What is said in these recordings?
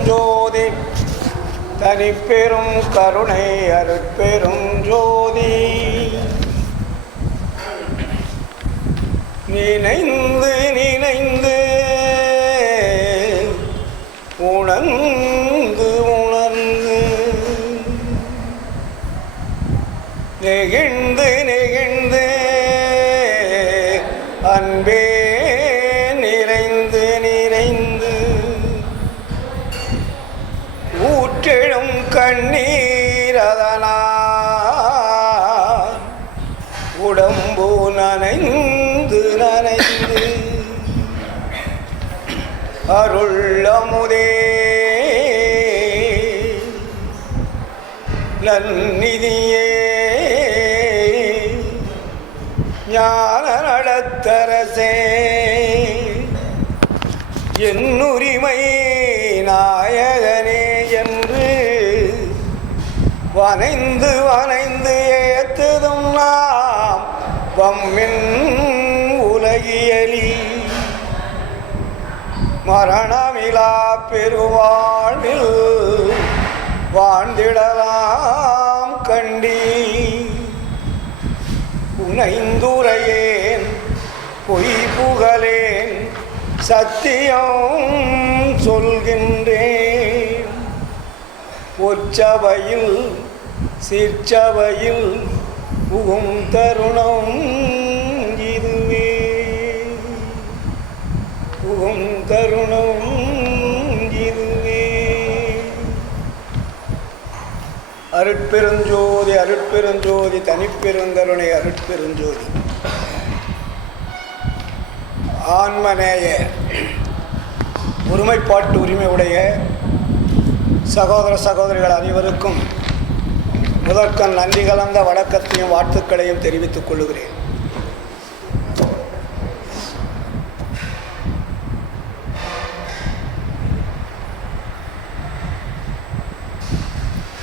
அருட்பெருஞ்சோதி தனிப்பெரும் கருணை அருட்பெரும் ஜோதி நினைந்து நினைந்து உணர்ந்து உணர்ந்து நெகிழ்ந்து நெகிழ்ந்து அன்பே நிறைந்து நிறைந்து ஊற்றெழும் கண்ணீரதனால் உடம்பு நனைந்து நனைந்து அருளமுதே நன்னிதியே ஞான நடத்தரசே என்னுரிமை நாயகனே என்று வனைந்து வனைந்து ஏத்துதும் நாம் வம்மின் உலகியலி மரணமிலா பெருவாழ்வில் வாழ்ந்திடலாம் கண்டி உனைந்துரையேன் பொய் புகழேன் சத்தியம் சொல்கின்றேன் பொற்சபையில் சிற்சபையில் புகும் தருணம் இதுவே புகும் தருணம் இதுவே. அருட்பெருஞ்சோதி அருட்பெருஞ்சோதி தனிப்பெருங்கருணை அருட்பெருஞ்சோதி ஆன்மநேய ஒருமைப்பாட்டு உரிமை உடைய சகோதர சகோதரிகள் அனைவருக்கும் முதற்கண் நன்றி கலந்த வணக்கத்தையும் வாழ்த்துக்களையும் தெரிவித்துக் கொள்கிறேன்.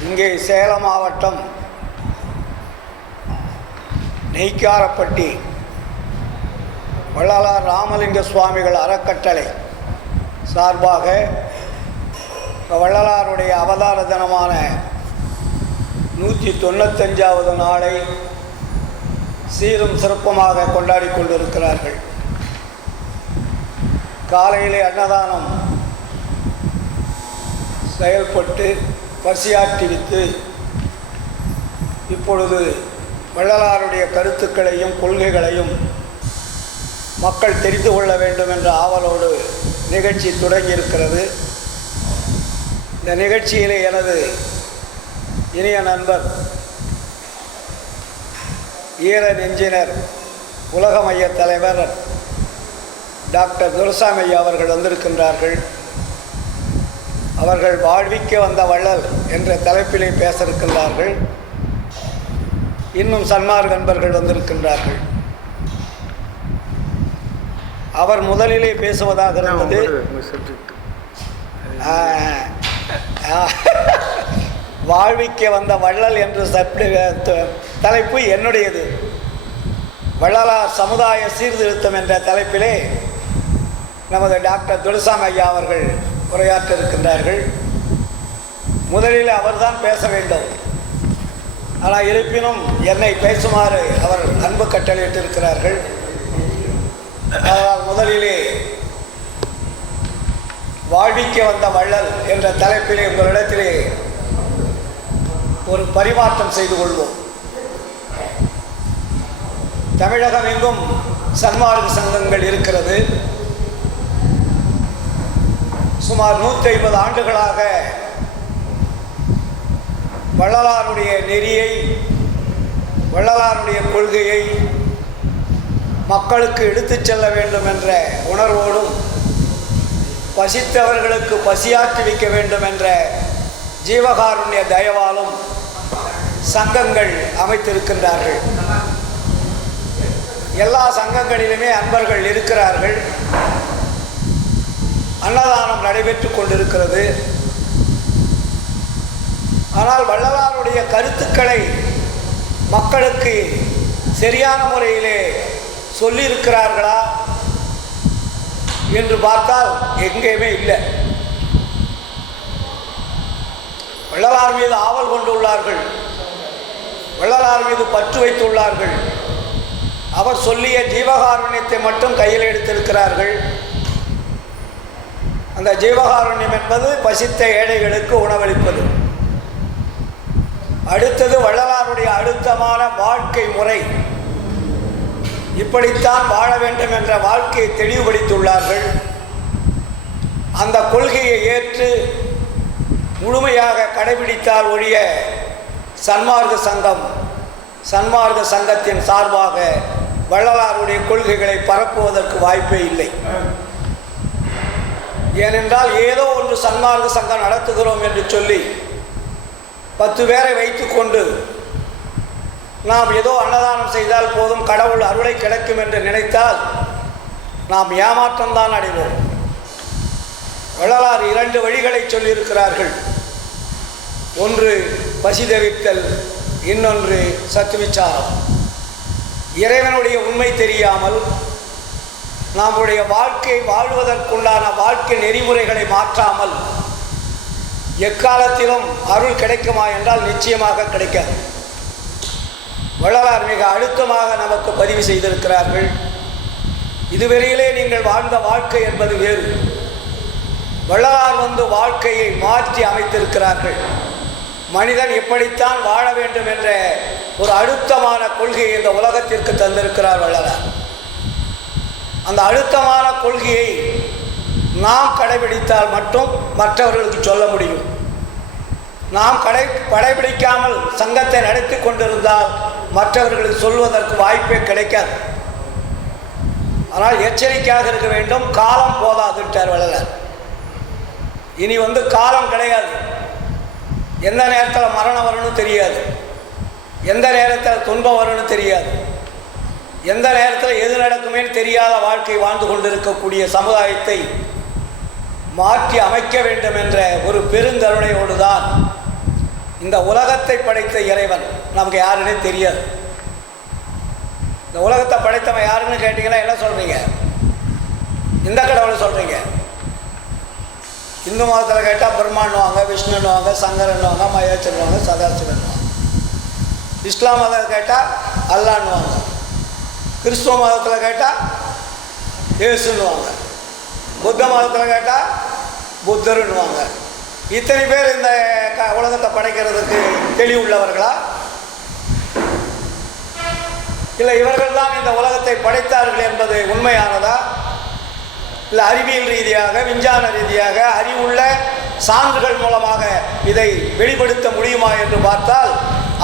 இங்கே சேலம் மாவட்டம் நெய்க்காரப்பட்டி வள்ளலார் ராமலிங்க சுவாமிகள் அறக்கட்டளை சார்பாக வள்ளலாருடைய அவதார தினமான 195வது நாளை சீரும் சிறப்புமாக கொண்டாடி கொண்டிருக்கிறார்கள். காலையிலே அன்னதானம் செயல்பட்டு பசியாற்றிவித்து இப்பொழுது வள்ளலாருடைய கருத்துக்களையும் கொள்கைகளையும் மக்கள் தெரிந்து கொள்ள வேண்டும் என்ற ஆவலோடு நிகழ்ச்சி தொடங்கியிருக்கிறது. இந்த நிகழ்ச்சியிலே எனது இனிய நண்பர் ஈர நெஞ்சினர் உலக மைய தலைவர் டாக்டர் துரைசாமி அவர்கள் வந்திருக்கின்றார்கள். அவர்கள் வாழ்விக்க வந்த வள்ளல் என்ற தலைப்பிலே பேச இருக்கின்றார்கள். இன்னும் சன்மார்க்க நண்பர்கள் வந்திருக்கின்றார்கள். அவர் முதலிலே பேசுவதாக இருந்தது. வாழ்விக்க வந்த வள்ளல் என்று தலைப்பு என்னுடையது. வள்ளலார் சமுதாய சீர்திருத்தம் என்ற தலைப்பிலே நமது டாக்டர் துரைசாமி ஐயா அவர்கள் உரையாற்ற இருக்கின்றார்கள். முதலில் அவர்தான் பேச வேண்டும். ஆனால் இருப்பினும் என்னை பேசுமாறு அவர் அன்பு கட்டளையிட்டிருக்கிறார்கள். முதலிலே வாழ்விக்க வந்த வள்ளல் என்ற தலைப்பிலே உங்களிடத்திலே ஒரு பரிமாற்றம் செய்து கொள்வோம். தமிழகம் எங்கும் சன்மார்க்க சங்கங்கள் இருக்கிறது. சுமார் 150 ஆண்டுகளாக வள்ளலாருடைய நெறியை வள்ளலாருடைய கொள்கையை மக்களுக்கு எடுத்துச் செல்ல வேண்டும் என்ற உணர்வோடும் பசித்தவர்களுக்கு பசியாற்றி வைக்க வேண்டும் என்ற ஜீவகாருண்ய தயவாலும் சங்கங்கள் அமைத்திருக்கின்றார்கள். எல்லா சங்கங்களிலுமே அன்பர்கள் இருக்கிறார்கள். அன்னதானம் நடைபெற்று கொண்டிருக்கிறது. ஆனால் வள்ளலாருடைய கருத்துக்களை மக்களுக்கு சரியான முறையிலே சொல்லியிருக்கிறார்களா என்று பார்த்தால் எங்கேயுமே இல்லை. வள்ளலார் மீது ஆவல் கொண்டுள்ளார்கள், வள்ளலார் மீது பற்று வைத்துள்ளார்கள். அவர் சொல்லிய ஜீவகாருண்யத்தை மட்டும் கையில் எடுத்திருக்கிறார்கள். அந்த ஜீவகாருண்யம் என்பது பசித்த ஏழைகளுக்கு உணவளிப்பது. அடுத்தது வள்ளலாருடைய அழுத்தமான வாழ்க்கை முறை. இப்படித்தான் வாழ வேண்டும் என்ற வாழ்க்கையை தெளிவுபடுத்தியுள்ளார்கள். அந்த கொள்கையை ஏற்று முழுமையாக கடைபிடித்தால் ஒழிய சன்மார்க்க சங்கத்தின் சார்பாக வள்ளலாருடைய கொள்கைகளை பரப்புவதற்கு வாய்ப்பே இல்லை. ஏனென்றால் ஏதோ ஒன்று சன்மார்க்க சங்கம் நடத்துகிறோம் என்று சொல்லி 10 பேரை வைத்துக்கொண்டு நாம் ஏதோ அன்னதானம் செய்தால் போதும், கடவுள் அருளை கிடைக்கும் என்று நினைத்தால் நாம் ஏமாற்றம்தான் அடைவோம். வள்ளலார் 2 வழிகளை சொல்லியிருக்கிறார்கள். ஒன்று பசிதவித்தல், இன்னொன்று சத்துவிச்சாரம். இறைவனுடைய உண்மை தெரியாமல் நம்முடைய வாழ்க்கை வாழ்வதற்குண்டான வாழ்க்கை நெறிமுறைகளை மாற்றாமல் எக்காலத்திலும் அருள் கிடைக்குமா என்றால் நிச்சயமாக கிடைக்காது. வள்ளலார் மிக அழுத்தமாக நமக்கு பதிவு செய்திருக்கிறார்கள். இதுவரையிலே நீங்கள் வாழ்ந்த வாழ்க்கை என்பது வேறு. வள்ளலார் வாழ்க்கையை மாற்றி அமைத்திருக்கிறார்கள். மனிதன் எப்படித்தான் வாழ வேண்டும் என்ற ஒரு அழுத்தமான கொள்கையை இந்த உலகத்திற்கு தந்திருக்கிறார் வள்ளலார். அந்த அழுத்தமான கொள்கையை நாம் கடைபிடித்தால் மட்டும் மற்றவர்களுக்கு சொல்ல முடியும். நாம் கடைபிடிக்காமல் சங்கத்தை நடத்தி கொண்டிருந்தால் மற்றவர்களுக்கு சொல்வதற்கு வாய்ப்பே கிடைக்காது. ஆனால் எச்சரிக்கையாக இருக்க வேண்டும். காலம் போதாதுட்டார் வள்ளலார். இனி காலம் கிடையாது. எந்த நேரத்தில் மரணம் வரும்னு தெரியாது, எந்த நேரத்தில் துன்பம் வரும்னு தெரியாது, எந்த நேரத்தில் எது நடக்குமே தெரியாத வாழ்க்கை வாழ்ந்து கொண்டிருக்கக்கூடிய சமுதாயத்தை மாற்றி அமைக்க வேண்டும் என்ற ஒரு பெருங்கருணையோடு தான் இந்த உலகத்தை படைத்த இறைவன். நமக்கு யாருன்னே தெரியாது. இந்த உலகத்தை படைத்தவன் யாருன்னு கேட்டிங்கன்னா என்ன சொல்கிறீங்க? இந்த கடவுளை சொல்கிறீங்க. இந்து மதத்தில் கேட்டால் பிரம்மாண்ணுவாங்க, விஷ்ணுன்னுவாங்க, சங்கரன்னுவாங்க, மகேச்சன்னுவாங்க, சதாசிவன்னுவாங்க. இஸ்லாம் மதத்தை கேட்டால் அல்லான்னுவாங்க. கிறிஸ்துவ மதத்தில் கேட்டால் இயேசுன்னுவாங்க. புத்த மதத்தில் கேட்டால் புத்தருன்னுவாங்க. இத்தனை பேர் இந்த உலகத்தை படைக்கிறதுக்கு தெளிவுள்ளவர்களா? இல்லை இவர்கள் தான் இந்த உலகத்தை படைத்தார்கள் என்பது உண்மையானதா? இல்லை அறிவியல் ரீதியாக, விஞ்ஞான ரீதியாக, அறிவுள்ள சான்றுகள் மூலமாக இதை வெளிப்படுத்த முடியுமா என்று பார்த்தால்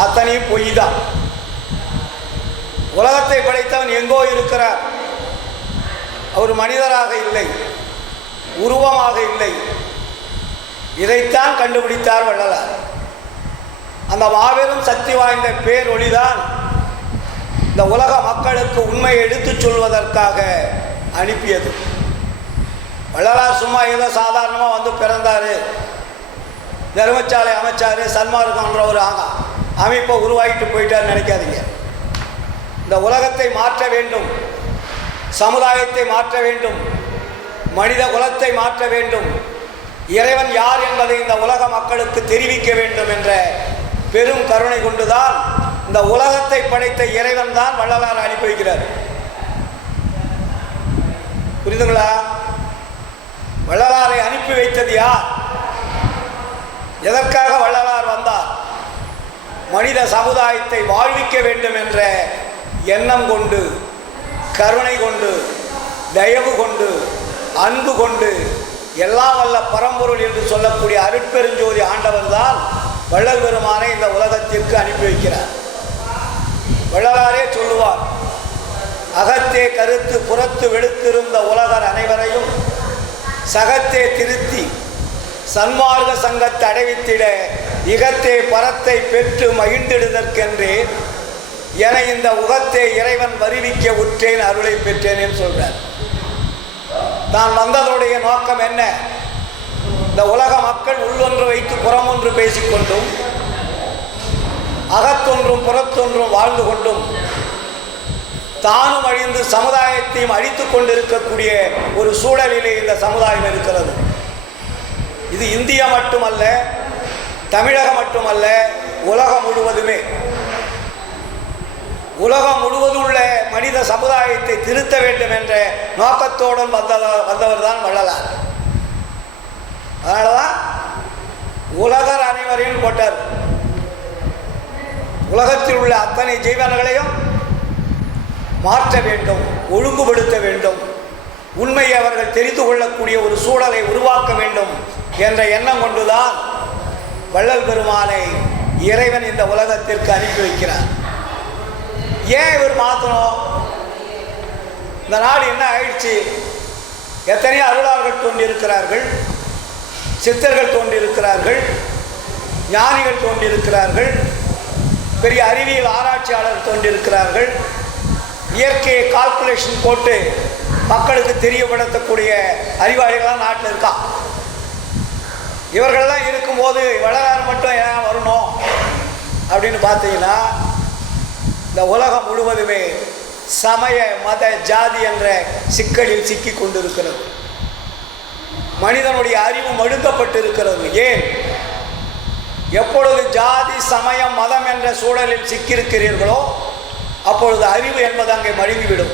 அத்தனையும் பொய் தான். உலகத்தை படைத்தவன் எங்கோ இருக்கிறார். அவர் மனிதராக இல்லை, உருவமாக இல்லை. இதைத்தான் கண்டுபிடித்தார் வள்ளலார். அந்த மாபெரும் சக்தி வாய்ந்த பேரொளிதான் இந்த உலக மக்களுக்கு உண்மையை எடுத்துச் சொல்வதற்காக அனுப்பியது. வள்ளலார் சும்மா ஏதோ சாதாரணமாக பிறந்தார், தர்மசாலை அமைச்சார், சன்மார்க்கம்ன்ற ஒரு அமைப்பை உருவாக்கிட்டு போயிட்டார் நினைக்காதீங்க. இந்த உலகத்தை மாற்ற வேண்டும், சமுதாயத்தை மாற்ற வேண்டும், மனித குலத்தை மாற்ற வேண்டும், இறைவன் யார் என்பதை இந்த உலக மக்களுக்கு தெரிவிக்க வேண்டும் என்ற பெரும் கருணை கொண்டுதான் இந்த உலகத்தை படைத்த இறைவன் தான் வள்ளலார் அனுப்பி வைக்கிறார். புரிந்துங்களா? வள்ளலாரை அனுப்பி வைத்தது யார்? எதற்காக வள்ளலார் வந்தார்? மனித சமுதாயத்தை வாழ்விக்க வேண்டும் என்ற எண்ணம் கொண்டு, கருணை கொண்டு, தயவு கொண்டு, அன்பு கொண்டு, எல்லாம் வல்ல பரம்பொருள் என்று சொல்லக்கூடிய அருட்பெருஞ்சோதி ஆண்டவர் தான் வள்ளல் பெருமானை இந்த உலகத்திற்கு அனுப்பி வைக்கிறார். வள்ளலாரே சொல்லுவார், அகத்தே கருத்து புறத்து வெளுத்திருந்த உலகர் அனைவரையும் சகத்தே திருத்தி சன்மார்க்க சங்கத்தை அடைவித்திட இகத்தே பரத்தை பெற்று மகிழ்ந்திடுதற்கென்றே என இந்த உகத்தே இறைவன் வருவிக்க உற்றேன், அருளை பெற்றேன் சொல்றார். தான் வந்ததனுடைய நோக்கம் என்ன? இந்த உலக மக்கள் உள்ளொன்று வைத்து புறமொன்று பேசிக்கொண்டும் அகத்தொன்றும் புறத்தொன்றும் வாழ்ந்து கொண்டும் தானும் அழிந்து சமுதாயத்தையும் அழித்து கொண்டிருக்கக்கூடிய ஒரு சூழலிலே இந்த சமுதாயம் இருக்கிறது. இது இந்தியா மட்டுமல்ல, தமிழகம் மட்டுமல்ல, உலகம் முழுவதுமே, உலகம் முழுவதும் உள்ள மனித சமுதாயத்தை திருத்த வேண்டும் என்ற நோக்கத்தோடு வந்தவர் தான் வள்ளலார். அதனால தான் உலகர் அனைவரையும் போட்டார். உலகத்தில் உள்ள அத்தனை ஜீவன்களையும் மாற்ற வேண்டும், ஒழுங்குபடுத்த வேண்டும், உண்மையை அவர்கள் தெரிந்து கொள்ளக்கூடிய ஒரு சூழலை உருவாக்க வேண்டும் என்ற எண்ணம் கொண்டுதான் வள்ளல் பெருமானை இறைவன் இந்த உலகத்திற்கு அனுப்பி வைக்கிறார். ஏன் இவர் மாற்றணும்? இந்த நாடு என்ன ஆயிடுச்சு? எத்தனையோ அருளாளர்கள் தோன்றியிருக்கிறார்கள், சித்தர்கள் தோன்றியிருக்கிறார்கள், ஞானிகள் தோன்றியிருக்கிறார்கள், பெரிய அறிவியல் ஆராய்ச்சியாளர் தோன்றியிருக்கிறார்கள், இயற்கையை கால்குலேஷன் போட்டு மக்களுக்கு தெரியப்படுத்தக்கூடிய அறிவாளிகளாம் நாட்டில் இருக்கான். இவர்கள்லாம் இருக்கும்போது வள்ளலார் மட்டும் ஏன் வரணும் அப்படின்னு பார்த்தீங்கன்னா, இந்த உலகம் முழுவதுமே சமய மத ஜாதி என்ற சிக்கலில் சிக்கி கொண்டிருக்கிறது. மனிதனுடைய அறிவு மழுங்கப்பட்டு இருக்கிறது. ஏன்? எப்பொழுது ஜாதி சமயம் மதம் என்ற சூழலில் சிக்கியிருக்கிறீர்களோ அப்பொழுது அறிவு என்பது அங்கே மழுங்கிவிடும்.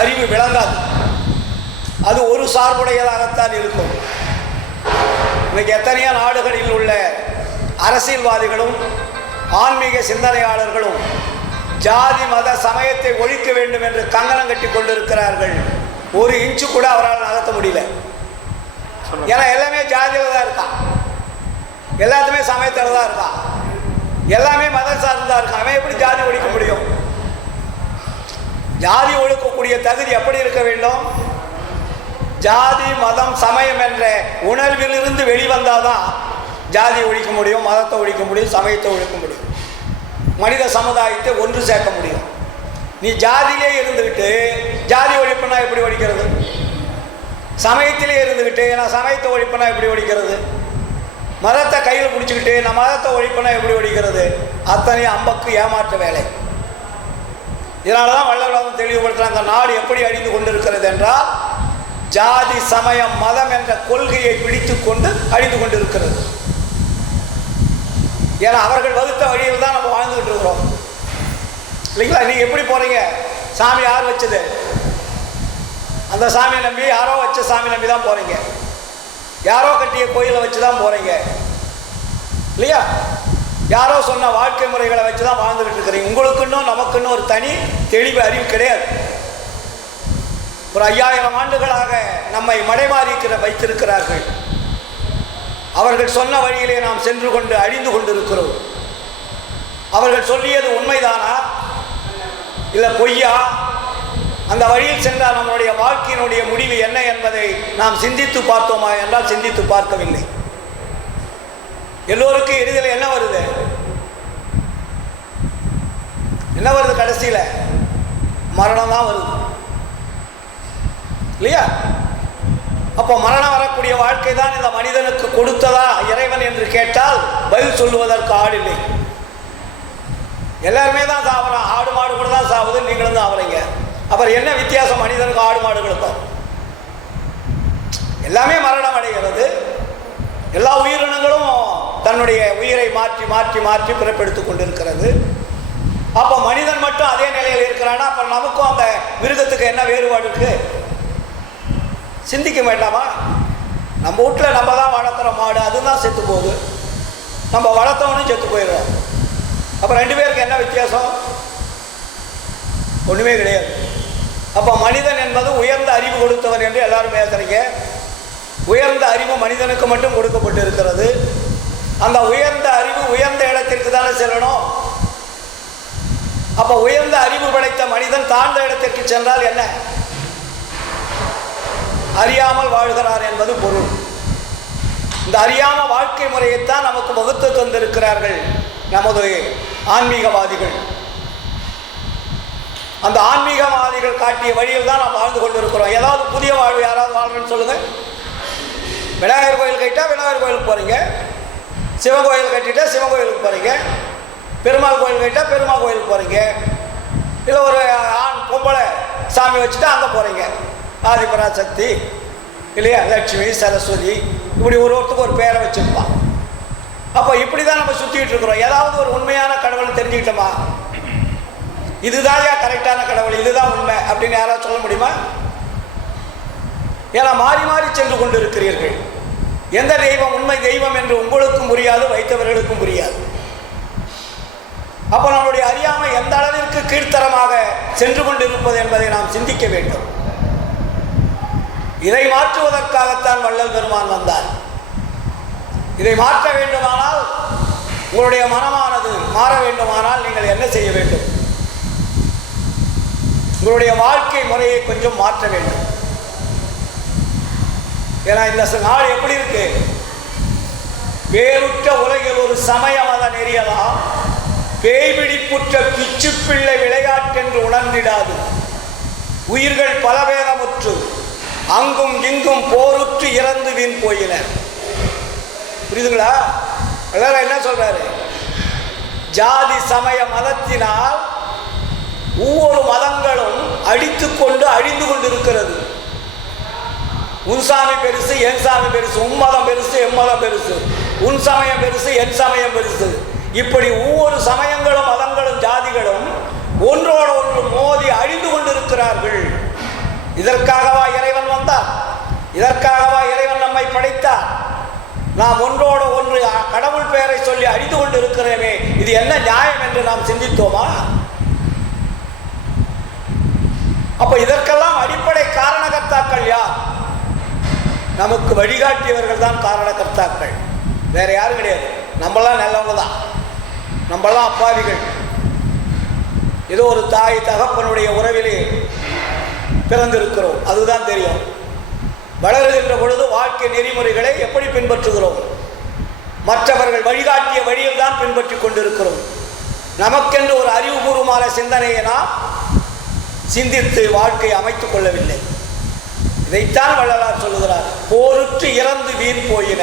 அறிவு விளங்காது, அது ஒரு சார்புடையதாகத்தான் இருக்கும். இன்னைக்கு எத்தனையோ நாடுகளில் உள்ள அரசியல்வாதிகளும் ஆன்மீக சிந்தனையாளர்களும் ஜாதி மத சமயத்தை ஒழிக்க வேண்டும் என்று கங்கணம் கட்டி கொண்டிருக்கிறார்கள். ஒரு இன்ச்சு கூட அவரால் நகர்த்த முடியல. ஏன்னா எல்லாமே ஜாதியில் தான் இருக்கான், எல்லாத்துமே சமயத்தில் தான் இருக்கான், எல்லாமே மதம் சார்ந்தா இருக்கான். அவன் எப்படி ஜாதி ஒழிக்க முடியும்? ஜாதி ஒழிக்கக்கூடிய தகுதி எப்படி இருக்க வேண்டும்? ஜாதி மதம் சமயம் என்ற உணர்விலிருந்து வெளிவந்தாதான் ஜாதி ஒழிக்க முடியும், மதத்தை ஒழிக்க முடியும், சமயத்தை ஒழிக்க முடியும், மனித சமுதாயத்தை ஒன்று சேர்க்க முடியும். நீ ஜாதியிலே இருந்துக்கிட்டு ஜாதி ஒழிப்புனா எப்படி ஒழிக்கிறது? சமயத்திலே இருந்துக்கிட்டு நான் சமயத்தை ஒழிப்புனா எப்படி ஒழிக்கிறது? மதத்தை கையில் பிடிச்சிக்கிட்டு நான் மதத்தை ஒழிப்புனா எப்படி ஒழிக்கிறது? அத்தனை அம்பக்கு ஏமாற்ற வேலை. இதனால தான் வள்ளலார் தெளிவுபடுத்துகிறாங்க, அந்த நாடு எப்படி அழிந்து கொண்டிருக்கிறது என்றால் ஜாதி சமயம் மதம் என்ற கொள்கையை பிடித்து கொண்டு அழிந்து கொண்டிருக்கிறது. ஏன்னா அவர்கள் வகுத்த வழியில் தான் நம்ம வாழ்ந்துகிட்டு இருக்கிறோம் இல்லைங்களா? நீங்கள் எப்படி போகிறீங்க? சாமி யார் வச்சது? அந்த சாமியை நம்பி, யாரோ வச்ச சாமி நம்பி தான் போகிறீங்க, யாரோ கட்டிய கோயிலை வச்சு தான் போகிறீங்க இல்லையா? யாரோ சொன்ன வாழ்க்கை முறைகளை வச்சு தான் வாழ்ந்துகிட்டு இருக்கிறீங்க. உங்களுக்குன்னு நமக்குன்னு ஒரு தனி தெளிவு அறிவு கிடையாது. ஒரு 5000 ஆண்டுகளாக நம்மை மடைமாறி வைத்திருக்கிறார்கள். அவர்கள் சொன்ன வழியிலே நாம் சென்று கொண்டு அழிந்து கொண்டிருக்கிறோம். அவர்கள் சொல்லியது உண்மைதானா இல்லை பொய்யா? அந்த வழியில் சென்றால் நம்முடைய வாழ்க்கையினுடைய முடிவு என்ன என்பதை நாம் சிந்தித்து பார்த்தோமா என்றால் சிந்தித்து பார்க்கவில்லை. எல்லோருக்கும் இறுதியில் என்ன வருது? என்ன வருது? கடைசியில் மரணம் தான் வருது இல்லையா? அப்போ மரணம் வரக்கூடிய வாழ்க்கை தான் இந்த மனிதனுக்கு கொடுத்ததா இறைவன் என்று கேட்டால் பதில் சொல்லுவதற்கு ஆள் இல்லை. எல்லாருமே தான் சாப்பிட்றான், ஆடு மாடு கூட தான் சாப்பிடுது, நீங்களும் தான் ஆவறீங்க. அப்புறம் என்ன வித்தியாசம் மனிதனுக்கும் ஆடு மாடுகளுக்கும்? எல்லாமே மரணம் அடைகிறது. எல்லா உயிரினங்களும் தன்னுடைய உயிரை மாற்றி மாற்றி மாற்றி பிறப்பெடுத்து கொண்டிருக்கிறது. அப்போ மனிதன் மட்டும் அதே நிலையில் இருக்கிறான்னா அப்புறம் நமக்கும் அந்த மிருகத்துக்கு என்ன வேறுபாடு இருக்கு? சிந்திக்க வேண்டாமா? நம்ம வீட்டில் நம்ம தான் வளர்க்குற மாடு, அதுதான் செத்து போகுது, நம்ம வளர்த்தவனும் செத்து போயிடுறோம். அப்போ 2 பேருக்கு என்ன வித்தியாசம்? ஒன்றுமே கிடையாது. அப்போ மனிதன் என்பது உயர்ந்த அறிவு கொடுத்தவன் என்று எல்லாரும் பேசுறீங்க. உயர்ந்த அறிவு மனிதனுக்கு மட்டும் கொடுக்கப்பட்டு இருக்கிறது. அந்த உயர்ந்த அறிவு உயர்ந்த இடத்திற்கு தானே செல்லணும். அப்போ உயர்ந்த அறிவு படைத்த மனிதன் தாழ்ந்த இடத்திற்கு சென்றால் என்ன? அறியாமல் வாழ்கிறார் என்பது பொருள். இந்த அறியாம வாழ்க்கை முறையைத்தான் நமக்கு வகுத்து தந்திருக்கிறார்கள் நமது ஆன்மீகவாதிகள். அந்த ஆன்மீகவாதிகள் காட்டிய வழியில் தான் நாம் வாழ்ந்து கொண்டிருக்கிறோம். ஏதாவது புதிய வாழ்வு யாராவது வாழ்றேன்னு சொல்லுங்க. விநாயகர் கோயில் கட்டிட்டா விநாயகர் கோயிலுக்கு போகிறீங்க, சிவன் கோயில் கட்டிட்டா சிவன் கோயிலுக்கு போகிறீங்க, பெருமாள் கோயில் கட்டிட்டா பெருமாள் கோயிலுக்கு போகிறீங்க, இல்லை ஒரு ஆண் பொம்பளை சாமி வச்சுட்டா அங்கே போகிறீங்க. ஆதிபராசக்தி இல்லையா, லட்சுமி, சரஸ்வதி, இப்படி ஒருத்தருக்கு ஒரு பேரை வச்சுருப்பான். அப்போ இப்படி தான் நம்ம சுற்றிக்கிட்டு இருக்கிறோம். ஏதாவது ஒரு உண்மையான கடவுளை தெரிஞ்சுக்கிட்டோமா, இதுதான் கரெக்டான கடவுள், இதுதான் உண்மை அப்படின்னு யாராவது சொல்ல முடியுமா? ஏன்னா மாறி மாறி சென்று கொண்டு இருக்கிறீர்கள். எந்த தெய்வம் உண்மை தெய்வம் என்று உங்களுக்கும் புரியாது, வைத்தவர்களுக்கும் புரியாது. அப்போ நம்முடைய அறியாமை எந்த அளவிற்கு கீழ்த்தரமாக சென்று கொண்டிருப்பது என்பதை நாம் சிந்திக்க வேண்டும். இதை மாற்றுவதற்காகத்தான் வள்ளல் பெருமான் வந்தார். இதை மாற்ற வேண்டுமானால், உங்களுடைய மனமானது மாற வேண்டுமானால் நீங்கள் என்ன செய்ய வேண்டும்? உங்களுடைய வாழ்க்கை முறையை கொஞ்சம் மாற்ற வேண்டும். ஏன்னா இந்த நாள் எப்படி இருக்கு? வேறுற்ற உலகில் ஒரு சமய மத நெறியலாம் பேய்பிடிப்புற்ற பிச்சு பிள்ளை விளையாட்டென்று உணர்ந்திடாது. உயிர்கள் பலவேதமுற்று அங்கும் இங்கும் போருற்று இறந்து வீண் போயினர். புரியுதுங்களா? எல்லாரும் என்ன சொல்றாரு? ஜாதி சமய மதத்தினால் ஒவ்வொரு மதங்களும் அடித்துக்கொண்டு அழிந்து கொண்டிருக்கிறது. உன் சாமி பெருசு, என் சாமி பெருசு, உன் மதம் பெருசு, என் மதம் பெருசு, உன் சமயம் பெருசு, என் சமயம் பெருசு. இப்படி ஒவ்வொரு சமயங்களும் மதங்களும் ஜாதிகளும் ஒன்றோட ஒன்று மோதி அழிந்து கொண்டிருக்கிறார்கள். இதற்காகவா இறைவன் வந்தார்? இதற்காகவா இறைவன் நம்மை படைத்தார்? நாம் ஒன்றோடு ஒன்று கடவுள் பெயரை சொல்லி அழிந்து கொண்டு இருக்கிறோமே, இது என்ன நியாயம் என்று நாம் சிந்தித்தோமா? அப்ப இதற்கெல்லாம் அடிப்படை காரணகர்த்தாக்கள் யார்? நமக்கு வழிகாட்டியவர்கள் தான் காரணகர்த்தாக்கள், வேற யாரும் கிடையாது. நம்மளாம் நல்லவங்க தான், நம்மளாம் அப்பாவிகள். ஏதோ ஒரு தாய் தகப்பனுடைய உறவிலே பிறந்திருக்கிறோம், அதுதான் தெரியும். வளர்கின்ற பொழுது வாழ்க்கை நெறிமுறைகளை எப்படி பின்பற்றுகிறோம்? மற்றவர்கள் வழிகாட்டிய வழியில் தான் பின்பற்றி கொண்டிருக்கிறோம். நமக்கென்று ஒரு அறிவுபூர்வமான சிந்தனையை நாம் சிந்தித்து வாழ்க்கையை அமைத்துக் கொள்ளவில்லை. இதைத்தான் வள்ளலார் சொல்லுகிறார். போருற்று இறந்து வீண் போயின,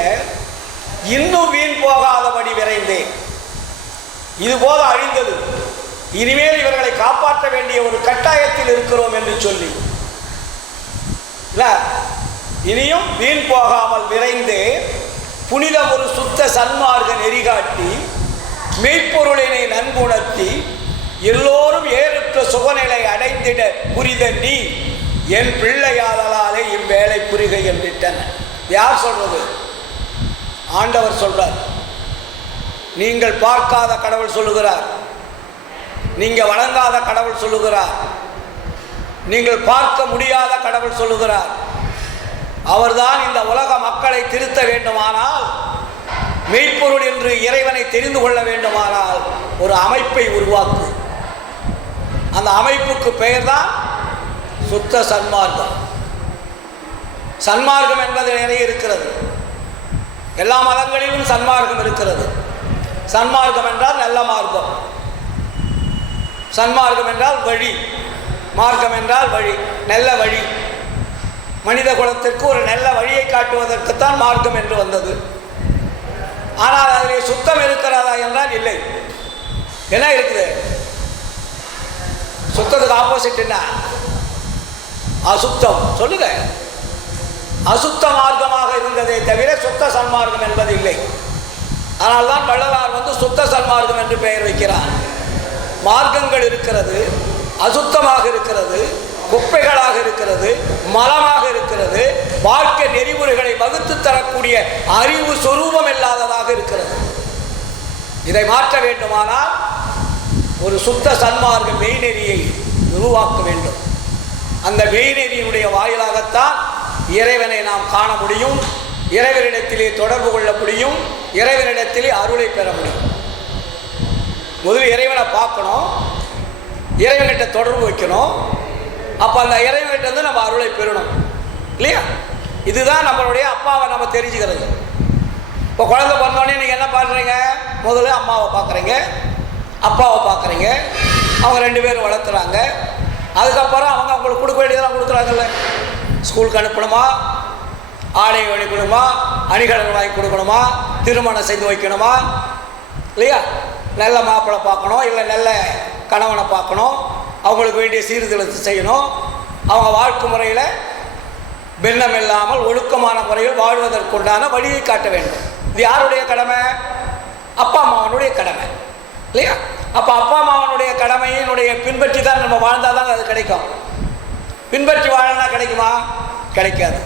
இன்னும் வீண் போகாதபடி விரைந்தேன். இது போல அழிந்தது, இனிமேல் இவர்களை காப்பாற்ற வேண்டிய ஒரு கட்டாயத்தில் இருக்கிறோம் என்று சொல்லி இனியும் வீண் போகாமல் விரைந்தே புனிதம் ஒரு சுத்த சன்மார்க்க நெறிகாட்டி மெய்ப்பொருளினை நன்குணர்த்தி எல்லோரும் ஏறுற்ற சுகநிலை அடைந்திட புரித நீ என் பிள்ளையாதலாலே இவ்வேளை புரிக என்றிட்டன. யார் சொல்றது? ஆண்டவர் சொல்றார். நீங்கள் பார்க்காத கடவுள் சொல்லுகிறார், நீங்கள் வணங்காத கடவுள் சொல்லுகிறார், நீங்கள் பார்க்க முடியாத கடவுள் சொல்லுகிறார். அவர்தான் இந்த உலக மக்களை திருத்த வேண்டுமானால், மெய்ப்பொருள் என்று இறைவனை தெரிந்து கொள்ள வேண்டுமானால் ஒரு அமைப்பை உருவாக்கு. அந்த அமைப்புக்கு பெயர்தான் சுத்த சன்மார்க்கம். சன்மார்க்கம் என்பது நிறைய இருக்கிறது. எல்லா மதங்களிலும் சன்மார்க்கம் இருக்கிறது. சன்மார்க்கம் என்றால் நல்ல மார்க்கம், சன்மார்க்கம் என்றால் வழி, மார்க்கம் என்றால் வழி, நல்ல வழி. மனித குலத்திற்கு ஒரு நல்ல வழியை காட்டுவதற்குத்தான் மார்க்கம் என்று வந்தது. ஆனால் அதில் சுத்தம் இருக்கிறதா என்றால் இல்லை. என்ன இருக்குது? சுத்தத்துக்கு ஆப்போசிட் என்ன? அசுத்தம். சொல்லுங்க. அசுத்த மார்க்கமாக இருந்ததை தவிர சுத்த சன்மார்க்கம் என்பது இல்லை. அதனால்தான் வள்ளலார் சுத்த சன்மார்க்கம் என்று பெயர் வைக்கிறார். மார்க்கங்கள் இருக்கிறது, அசுத்தமாக இருக்கிறது, குப்பைகளாக இருக்கிறது, மலமாக இருக்கிறது, வாழ்க்கை நெறிமுறைகளை வகுத்து தரக்கூடிய அறிவு சொரூபம் இல்லாததாக இருக்கிறது. இதை மாற்ற வேண்டுமானால் ஒரு சுத்த சன்மார்க்க மெய்நெறியை உருவாக்க வேண்டும். அந்த மெய்நெறியினுடைய வாயிலாகத்தான் இறைவனை நாம் காண முடியும், இறைவனிடத்திலே தொடர்பு கொள்ள முடியும், இறைவனிடத்திலே அருளை பெற முடியும். முதலில் இறைவனை பார்க்கணும், இறைவன்கிட்ட தொடர்பு வைக்கணும். அப்போ அந்த இறைவன்கிட்ட நம்ம அருளை பெறணும் இல்லையா? இதுதான் நம்மளுடைய அப்பாவை நம்ம தெரிஞ்சுக்கிறது. இப்போ குழந்தை பிறந்தோடனே நீங்கள் என்ன பண்ணுறீங்க? முதல்ல அம்மாவை பார்க்குறீங்க, அப்பாவை பார்க்குறீங்க, அவங்க ரெண்டு பேரும் வளர்த்துறாங்க. அதுக்கப்புறம் அவங்க அவங்களுக்கு கொடுக்க வேண்டியதெல்லாம் கொடுக்குறாங்கல்ல. ஸ்கூலுக்கு அனுப்பணுமா, ஆடை அனுப்பணுமா, அணிகலன் வாங்கி கொடுக்கணுமா, திருமணம் செய்து வைக்கணுமா இல்லையா? நல்ல மாப்பிள்ளை பார்க்கணும், இல்லை நல்ல கணவனை பார்க்கணும், அவங்களுக்கு வேண்டிய சீர்திருத்தம் செய்யணும். அவங்க வாழ்க்கை முறையில் பெண்ணம் இல்லாமல் ஒழுக்கமான முறையில் வாழ்வதற்குண்டான வழியை காட்ட வேண்டும். இது யாருடைய கடமை? அப்பா அம்மாவனுடைய கடமை இல்லையா? அப்போ அப்பா அம்மாவனுடைய கடமையினுடைய பின்பற்றி தான் நம்ம வாழ்ந்தால் தான் அது கிடைக்கும். பின்பற்றி வாழனா கிடைக்குமா? கிடைக்காது.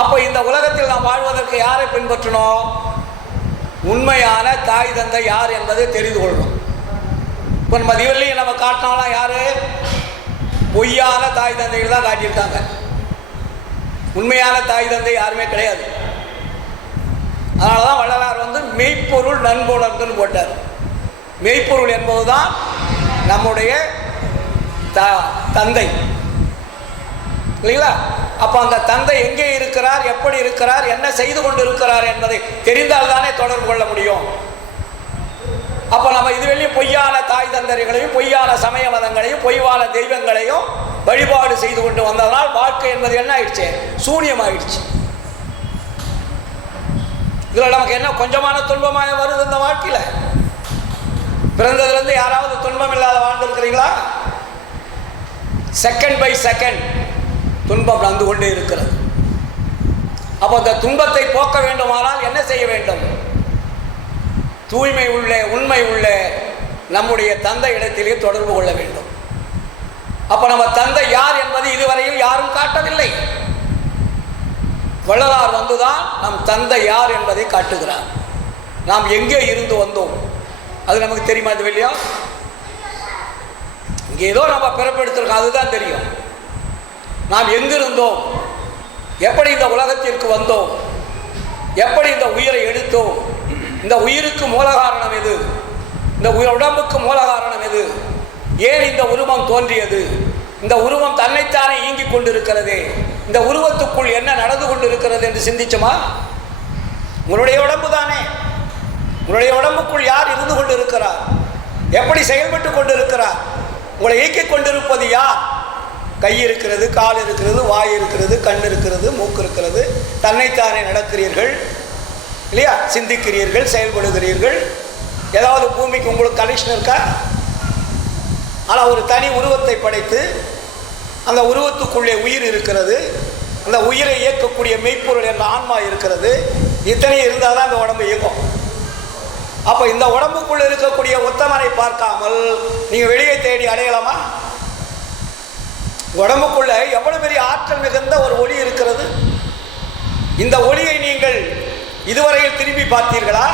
அப்போ இந்த உலகத்தில் நாம் வாழ்வதற்கு யாரை பின்பற்றணும்? உண்மையான தாய் தந்தை யார் என்பதை தெரிந்து கொள்ளணும். இப்போ நம்ம தீபாவளியை நம்ம காட்டினோம்னா யார்? பொய்யான தாய் தந்தைகள் தான் காட்டியிருக்காங்க. உண்மையான தாய் தந்தை யாருமே கிடையாது. அதனால தான் வள்ளலார் மெய்ப்பொருள் நன்புணர்ந்துன்னு போட்டார். மெய்ப்பொருள் என்பதுதான் நம்முடைய தந்தை இல்லைங்களா? அப்போ அந்த தந்தை எங்கே இருக்கிறார், எப்படி இருக்கிறார், என்ன செய்து கொண்டு இருக்கிறார் என்பதை தெரிந்தால் தானே தொடர்பு கொள்ள முடியும். அப்போ நம்ம இதுவரையும் பொய்யான தாய் தந்தைகளையும் பொய்யான சமய மதங்களையும் பொய்யான தெய்வங்களையும் வழிபாடு செய்து கொண்டு வந்ததனால் வாழ்க்கை என்பது என்ன ஆயிடுச்சு? சூன்யமாயிடுச்சு. இதில் நமக்கு என்ன கொஞ்சமான துன்பமாக வருது இந்த வாழ்க்கையில்? பிறந்ததுலேருந்து யாராவது துன்பம் இல்லாத வாழ்ந்திருக்கிறீங்களா? செகண்ட் பை செகண்ட் துன்பம் வந்து கொண்டே இருக்கிறது. அப்போ அந்த துன்பத்தை போக்க வேண்டுமானால் என்ன செய்ய வேண்டும்? தூய்மை உள்ள உண்மை உள்ள நம்முடைய தந்தை இடத்திலே தொடர்பு கொள்ள வேண்டும். அப்போ நம்ம தந்தை யார் என்பது இதுவரையில் யாரும் காட்டவில்லை. வள்ளலார் வந்துதான் நம் தந்தை யார் என்பதை காட்டுகிறார். நாம் எங்கே இருந்து வந்தோம் அது நமக்கு தெரியுமா? அது இல்லையா? இங்கே ஏதோ நம்ம பிறப்பெடுத்திருக்கோம், அதுதான் தெரியும். நாம் எங்கிருந்தோம், எப்படி இந்த உலகத்திற்கு வந்தோம், எப்படி இந்த உயிரை எடுத்தோம், இந்த உயிருக்கு மூல காரணம் எது, இந்த உடம்புக்கு மூல காரணம் எது, ஏன் இந்த உருவம் தோன்றியது, இந்த உருவம் தன்னைத்தானே இயங்கிக் கொண்டிருக்கிறது, இந்த உருவத்துக்குள் என்ன நடந்து கொண்டிருக்கிறது என்று சிந்திச்சோமா? உங்களுடைய உடம்பு தானே. உங்களுடைய உடம்புக்குள் யார் இருந்து கொண்டு இருக்கிறார், எப்படி செயல்பட்டு கொண்டு இருக்கிறார், உங்களை இயக்கிக் கொண்டிருப்பது யார்? கை இருக்கிறது, கால் இருக்கிறது, வாய் இருக்கிறது, கண் இருக்கிறது, மூக்கு இருக்கிறது, தன்னைத்தானே நடக்கிறீர்கள் இல்லையா? சிந்திக்கிறீர்கள், செயல்படுகிறீர்கள். ஏதாவது பூமிக்கு உங்களுக்கு கனெக்ஷன் இருக்கா? ஆனால் ஒரு தனி உருவத்தை படைத்து அந்த உருவத்துக்குள்ளே உயிர் இருக்கிறது, அந்த உயிரை இயக்கக்கூடிய மெய்ப்பொருள் என்ற ஆன்மா இருக்கிறது. இத்தனை இருந்தால் தான் அந்த உடம்பு இயங்கும். அப்போ இந்த உடம்புக்குள்ள இருக்கக்கூடிய உத்தமனை பார்க்காமல் நீங்கள் வெளியே தேடி அடையலாமா? உடம்புக்குள்ள எவ்வளவு பெரிய ஆற்றல் மிகுந்த ஒரு ஒளி இருக்கிறது. இந்த ஒளியை நீங்கள் இதுவரையில் திரும்பி பார்த்தீர்களா?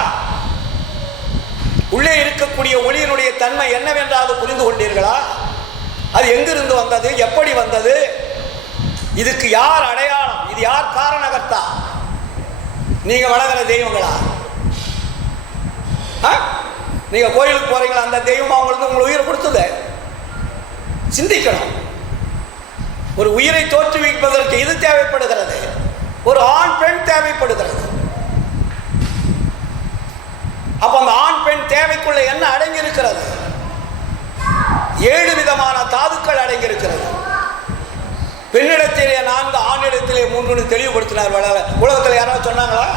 உள்ளே இருக்கக்கூடிய ஒளியினுடைய தன்மை என்னவென்றாவது புரிந்து கொண்டீர்களா? அது எங்கிருந்து வந்தது, எப்படி வந்தது, இதுக்கு யார் அடையாளம், இது யார் காரணகர்த்தா? நீங்க வணங்குற தெய்வங்களா? நீங்க கோயிலுக்கு போறீங்களா? அந்த தெய்வம் அவங்களுக்கு உங்களை உயிரை கொடுத்தது. சிந்திக்கணும். ஒரு உயிரை தோற்றுவிப்பதற்கு இது தேவைப்படுகிறது, ஒரு ஆண் பெண் தேவைப்படுகிறது. அப்ப அந்த ஆண் பெண் தேவைக்குள்ள என்ன அடங்கி இருக்கிறது? 7 விதமான தாதுக்கள் அடங்கி இருக்கிறது. பெண்ணிடத்திலே 4, ஆணிடத்திலே 3 தெளிவுபடுத்தினார். உலகத்தில் யாராவது சொன்னாங்களா?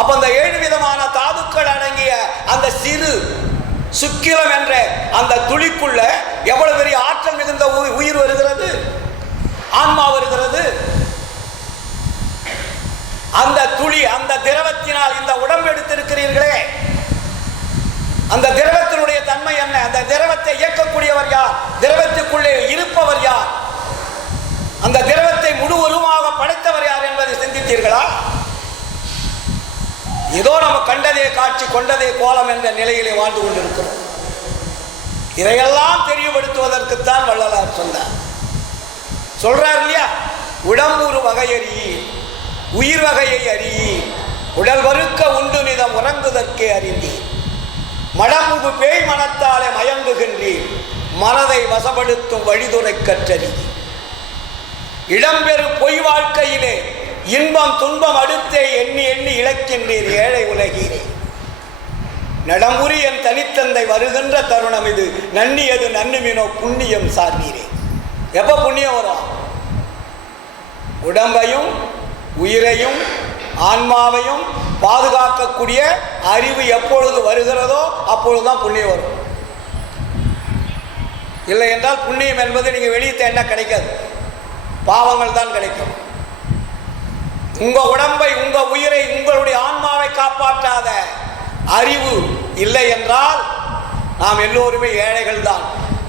அப்ப அந்த 7 விதமான தாதுக்கள் அடங்கிய அந்த சிறு சுக்கிலம் என்ற அந்த துளிக்குள்ள எவ்வளவு பெரிய ஆற்றல் மிகுந்த உயிர் வருகிறது, ஆன்மா வருகிறது. அந்த துளி, அந்த திரவத்தினால் இந்த உடம்பு எடுத்திருக்கிறீர்களே, அந்த திரவத்தினுடைய தன்மை என்ன? அந்த திரவத்தை இயக்கக்கூடியவர் யார்? திரவத்துக்குள்ளே இருப்பவர் யார்? அந்த திரவத்தை முழு உருவமாக படைத்தவர் யார் என்பதை சிந்தித்தீர்களா? ஏதோ நம்ம கண்டதே காட்சி கொண்டதே கோலம் என்ற நிலையிலே வாழ்ந்து கொண்டிருக்கிறோம். இதையெல்லாம் தெரியப்படுத்துவதற்குத்தான் வள்ளலார் சொன்னார். சொல்றார் இல்லையா? உடம்புறு வகையறி உயிர் வகையை அறியி, உடல் வறுக்க உண்டு நிதம் உறங்குதற்கே அறிந்தி, மடமுகு பேய் மனத்தாலே மயங்குகின்றீர், மனதை வசப்படுத்தும் வழிதுறை கற்றறி, இடம்பெறு பொய் வாழ்க்கையிலே இன்பம் துன்பம் அடுத்தே எண்ணி எண்ணி இழக்கின்றீர் ஏழை உலகீரே, நடமுறி என் தனித்தந்தை வருகின்ற தருணம் இது, நன்னியது நன்னுமினோ புண்ணியம் சார்ந்தீரே. எப்ப புண்ணியம் வரும்? உடம்பையும் உயிரையும் ஆன்மாவையும் பாதுகாக்கக்கூடிய அறிவு எப்பொழுது வருகிறதோ அப்பொழுதுதான் புண்ணியம் வரும். இல்லை என்றால் புண்ணியம் என்பது நீங்க வெளியே என்ன கிடைக்காது, பாவங்கள் தான் கிடைக்கும். உங்க உடம்பை, உங்க உயிரை, உங்களுடைய ஆன்மாவை காப்பாற்றாத அறிவு இல்லை என்றால் நாம் எல்லோருமே ஏழைகள் தான்.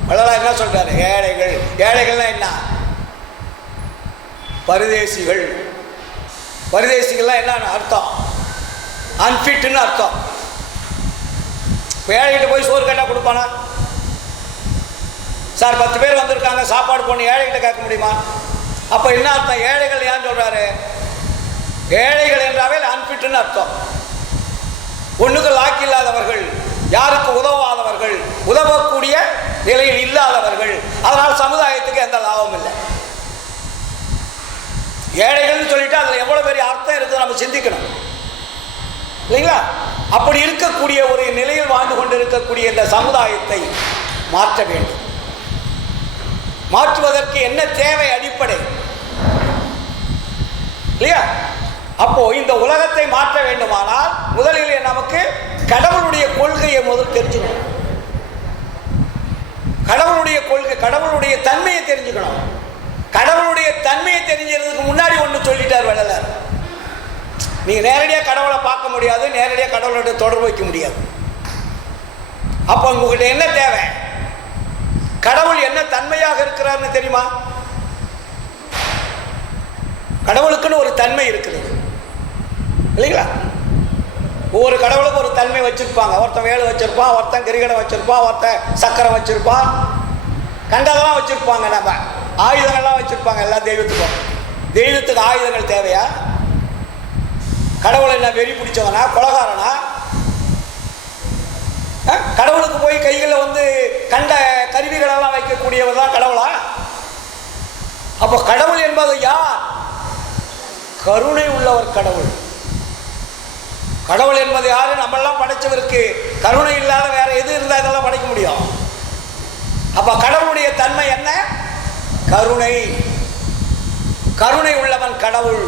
வள்ளலார் என்ன சொல்றாரு? ஏழைகள். ஏழைகள்னா என்ன? பரதேசிகள். பரதேசிகள்லாம் என்ன அர்த்தம்? அன்ஃபிட்னு அர்த்தம். ஏழைகிட்ட போய் சோறு கேட்டால் கொடுப்பானா? சார் 10 பேர் வந்திருக்காங்க, சாப்பாடு போன ஏழைகிட்ட கேட்க முடியுமா? அப்போ என்ன அர்த்தம்? ஏழைகள் ஏன் சொல்றாரு? ஏழைகள் என்றாவே அன்ஃபிட்னு அர்த்தம். ஒண்ணுக்கு லாக்கி இல்லாதவர்கள், யாருக்கு உதவாதவர்கள், உதவக்கூடிய நிலையில் இல்லாதவர்கள். அதனால் சமுதாயத்துக்கு எந்த லாபம் இல்லை. ஏழைகள்னு சொல்லிட்டு அதில் எவ்வளோ பெரிய அர்த்தம் இருக்குது நம்ம சிந்திக்கணும் இல்லைங்களா? அப்படி இருக்கக்கூடிய ஒரு நிலையில் வாழ்ந்து கொண்டு இருக்கக்கூடிய இந்த சமுதாயத்தை மாற்ற வேண்டும். மாற்றுவதற்கு என்ன தேவை? அடிப்படை இல்லையா? அப்போ இந்த உலகத்தை மாற்ற வேண்டுமானால் முதலில் நமக்கு கடவுளுடைய கொள்கையை முதல் தெரிஞ்சுக்கணும். கடவுளுடைய கொள்கை, கடவுளுடைய தன்மையை தெரிஞ்சுக்கணும். கடவுளுடைய தன்மையை தெரிஞ்சதுக்கு முன்னாடி ஒன்று சொல்லிட்டார் வள்ளலார். நீங்க நேரடியாக கடவுளை பார்க்க முடியாது, நேரடியாக கடவுளோட தொடர்பு வைக்க முடியாது. அப்போ உங்ககிட்ட என்ன தேவை? கடவுள் என்ன தன்மையாக இருக்கிறார்னு தெரியுமா? கடவுளுக்குன்னு ஒரு தன்மை இருக்குது இல்லைங்களா? ஒவ்வொரு கடவுளுக்கு ஒரு தன்மை வச்சிருப்பாங்க. ஒருத்தன் வேலு வச்சிருப்பான், ஒருத்தன் கிரிகடம் வச்சிருப்பான், ஒருத்தன் சக்கரம் வச்சிருப்பான், கண்டதெல்லாம் வச்சிருப்பாங்க. நம்ம ஆயுதங்கள்லாம் வச்சிருப்பாங்க. எல்லா தெய்வத்துக்கும். தெய்வத்துக்கு ஆயுதங்கள் தேவையா? கடவுளை என்ன வெறி பிடிச்சவனா, கொலகாரனா? கடவுளுக்கு போய் கைகளில் வந்து கண்ட கருவிகளெல்லாம் வைக்கக்கூடியவர் தான் கடவுளா? அப்போ கடவுள் என்பது யார்? கருணை உள்ளவர் கடவுள். கடவுள் என்பது யாரு? நம்மெல்லாம் படைச்சவருக்கு கருணை இல்லாத வேற எது இருந்தால் இதெல்லாம் படைக்க முடியும்? அப்ப கடவுளுடைய தன்மை என்ன? கருணை. கருணை உள்ளவன் கடவுள்.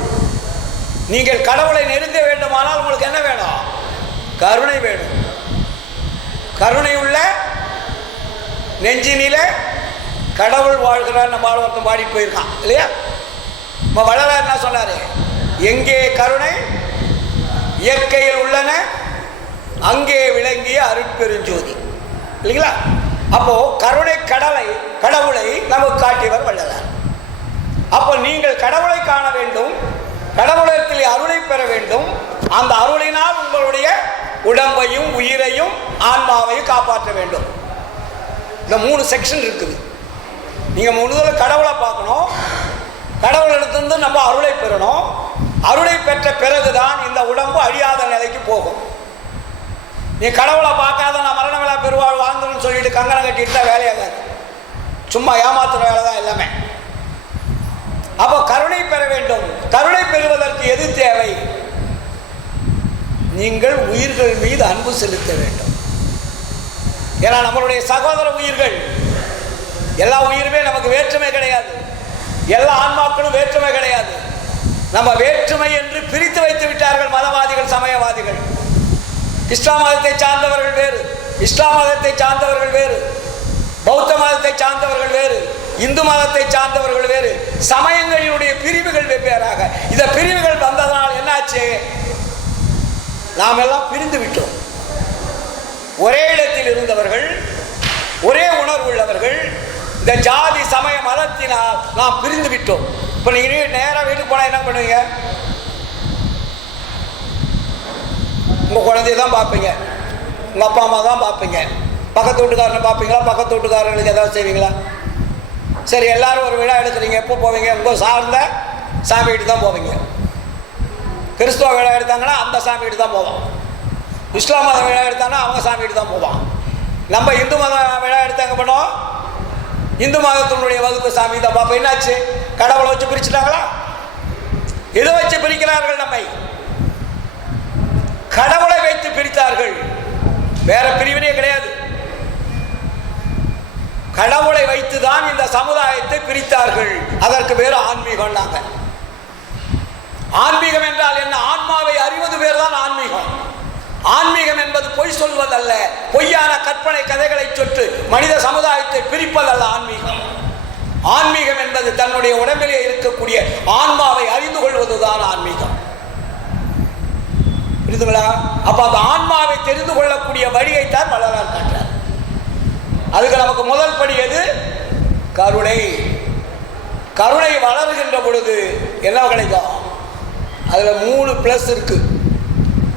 நீங்கள் கடவுளை நெருங்க வேண்டுமானால் உங்களுக்கு என்ன வேணும்? கருணை வேணும். கருணை உள்ள நெஞ்சினிலே கடவுள் வாழ்கிறார். நம்ம ஒருத்தன் பாடி போயிருக்கான் இல்லையா? வள்ளலார் என்ன சொன்னாரு? எங்கே கருணை இயற்கையில் உள்ளன அங்கே விளங்கிய அருட்பெருஞ்சோதி இல்லைங்களா? அப்போ கருணை கடவுளை நமக்கு காட்டியவர் வள்ளலார். அப்போ நீங்கள் கடவுளை காண வேண்டும், கடவுளத்தில் அருளை பெற வேண்டும். அந்த அருளினால் உங்களுடைய உடம்பையும் உயிரையும் ஆன்மாவையும் காப்பாற்ற வேண்டும். இந்த 3 செக்ஷன் இருக்குது. நீங்க முதல்ல கடவுளை பார்க்கணும், கடவுளிடத்திலிருந்து நம்ம அருளை பெறணும். அருளை பெற்ற பிறகுதான் இந்த உடம்பு அழியாத நிலைக்கு போகும். நீ கடவுளை பார்க்காத நான் மரண விழா பெருவாள் வாழ்ந்துன்னு சொல்லிட்டு கங்கணம் கட்டிட்டு தான் வேலையாகாது. சும்மா ஏமாத்துற வேலை தான் எல்லாமே. அப்போ கருணை பெற வேண்டும். கருணை பெறுவதற்கு எது தேவை? நீங்கள் உயிர்கள் மீது அன்பு செலுத்த வேண்டும். ஏன்னா நம்மளுடைய சகோதர உயிர்கள், எல்லா உயிருமே நமக்கு வேற்றுமை கிடையாது. எல்லா ஆன்மாக்களும் வேற்றுமை கிடையாது. நம்ம வேற்றுமை என்று பிரித்து வைத்து விட்டார்கள் மதவாதிகள், சமயவாதிகள். இஸ்லாம் மதத்தை சார்ந்தவர்கள் வேறு, இஸ்லாம் மதத்தை சார்ந்தவர்கள் வேறு, பௌத்த மதத்தை சார்ந்தவர்கள் வேறு, இந்து மதத்தை சார்ந்தவர்கள் வேறு. சமயங்களினுடைய பிரிவுகள் வெவ்வேறாக. இந்த பிரிவுகள் வந்ததனால் என்னாச்சு? நாம் எல்லாம் பிரிந்து விட்டோம். ஒரே இடத்தில் இருந்தவர்கள், ஒரே உணர்வு உள்ளவர்கள், இந்த ஜாதி சமய மதத்தினால் நாம் பிரிந்து விட்டோம். இப்போ நீங்கள் நேராக வீட்டுக்கு போனால் என்ன பண்ணுவீங்க? உங்கள் குழந்தைய தான் பார்ப்பீங்க, உங்கள் அப்பா அம்மா தான் பார்ப்பீங்க, பக்கத்து வீட்டுக்காரனை பார்ப்பீங்களா? பக்கத்து வீட்டுக்காரர்களுக்கு ஏதாவது செய்வீங்களா? சரி, எல்லாரும் ஒரு விழா எடுக்கிறீங்க, எப்போ போவீங்க? உங்கள் சார்ந்த சாமி வீட்டு தான் போவீங்க. கிறிஸ்துவ விழா எடுத்தாங்கன்னா அந்த சாமி வீட்டு தான் போவோம். இஸ்லாம் மத விழா எடுத்தாங்கன்னா அவங்க சாமி வீட்டு தான் போவான். நம்ம இந்து மத விழா எடுத்தாங்க பண்ணோம், இந்து மதத்தினுடைய வகுப்பு சாமி தான் பார்ப்போம். என்னாச்சு? கடவுளை வச்சு பிரிச்சுட்டாங்களா? எதை வச்சு பிரிக்கிறார்கள்? நம்மை கடவுளை வைத்து பிரித்தார்கள். வேற பிரிவினே கிடையாது. கடவுளை வைத்துதான் இந்த சமுதாயத்தை பிரித்தார்கள். அதற்கு பேர் ஆன்மீகம். நாங்க ஆன்மீகம் என்றால் என்ன? ஆன்மாவை அறிவது பேர் தான் ஆன்மீகம். ஆன்மீகம் என்பது பொய் சொல்வதல்ல, பொய்யான கற்பனை கதைகளை சொட்டு மனித சமுதாயத்தை பிரிப்பதல்ல ஆன்மீகம். ஆன்மீகம் என்பது தன்னுடைய உடம்பிலே இருக்கக்கூடிய ஆன்மாவை அறிந்து கொள்வதுதான் ஆன்மீகம். புரியுதுங்களா? அப்போ அந்த ஆன்மாவை தெரிந்து கொள்ளக்கூடிய வழியைத்தான் வள்ளலார் காட்டுறார். அதுக்கு நமக்கு முதல் படி எது? கருணை. கருணை வளர்கின்ற பொழுது என்ன கிடைக்கும்? அதில் 3 ப்ளஸ் இருக்கு.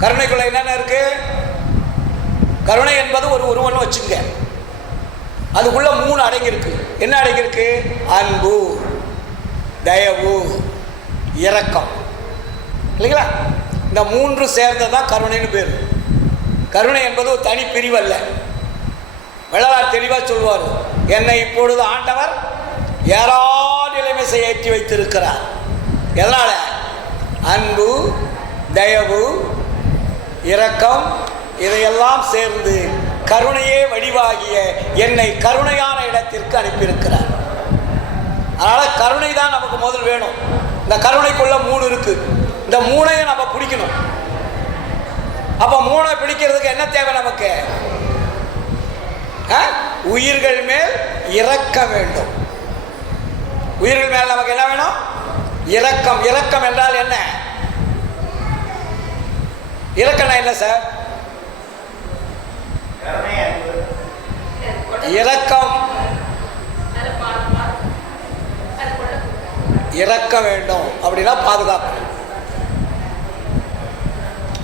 கருணைக்குள்ள என்னென்ன இருக்கு? கருணை என்பது ஒரு உருவம்னு வச்சுங்க, அதுக்குள்ள 3 அடங்கியிருக்கு. என்ன அடங்கியிருக்கு? அன்பு, தயவு, இரக்கம், இல்லைங்களா? இந்த 3 சேர்ந்ததான் கருணைன்னு பேர். கருணை என்பது ஒரு தனி பிரிவு அல்ல. வள்ளலார் தெளிவாக சொல்வார், என்னை இப்பொழுது ஆண்டவர் ஏறால் நிலைமை ஏற்றி வைத்திருக்கிறார். எதனால? அன்பு, தயவு, இரக்கம் இதையெல்லாம் சேர்ந்து கருணையே வடிவாகிய என்னை கருணையான இடத்திற்கு அனுப்பியிருக்கிறார். அதனால் கருணை தான் நமக்கு முதல் வேணும். இந்த கருணைக்குள்ள 3 இருக்கு. இந்த 3ஐயும் நம்ம பிடிக்கணும். அப்போ 3ஐ பிடிக்கிறதுக்கு என்ன தேவை நமக்கு? உயிர்கள் மேல் இரக்க வேண்டும். உயிர்கள் மேல் நமக்கு என்ன வேணும்? இரக்கம். இரக்கம் என்றால் என்ன? இரக்கம்னா என்ன சார்? இரக்கம், இறக்க வேண்டும் அப்படின்னா பாதுகாக்கணும்.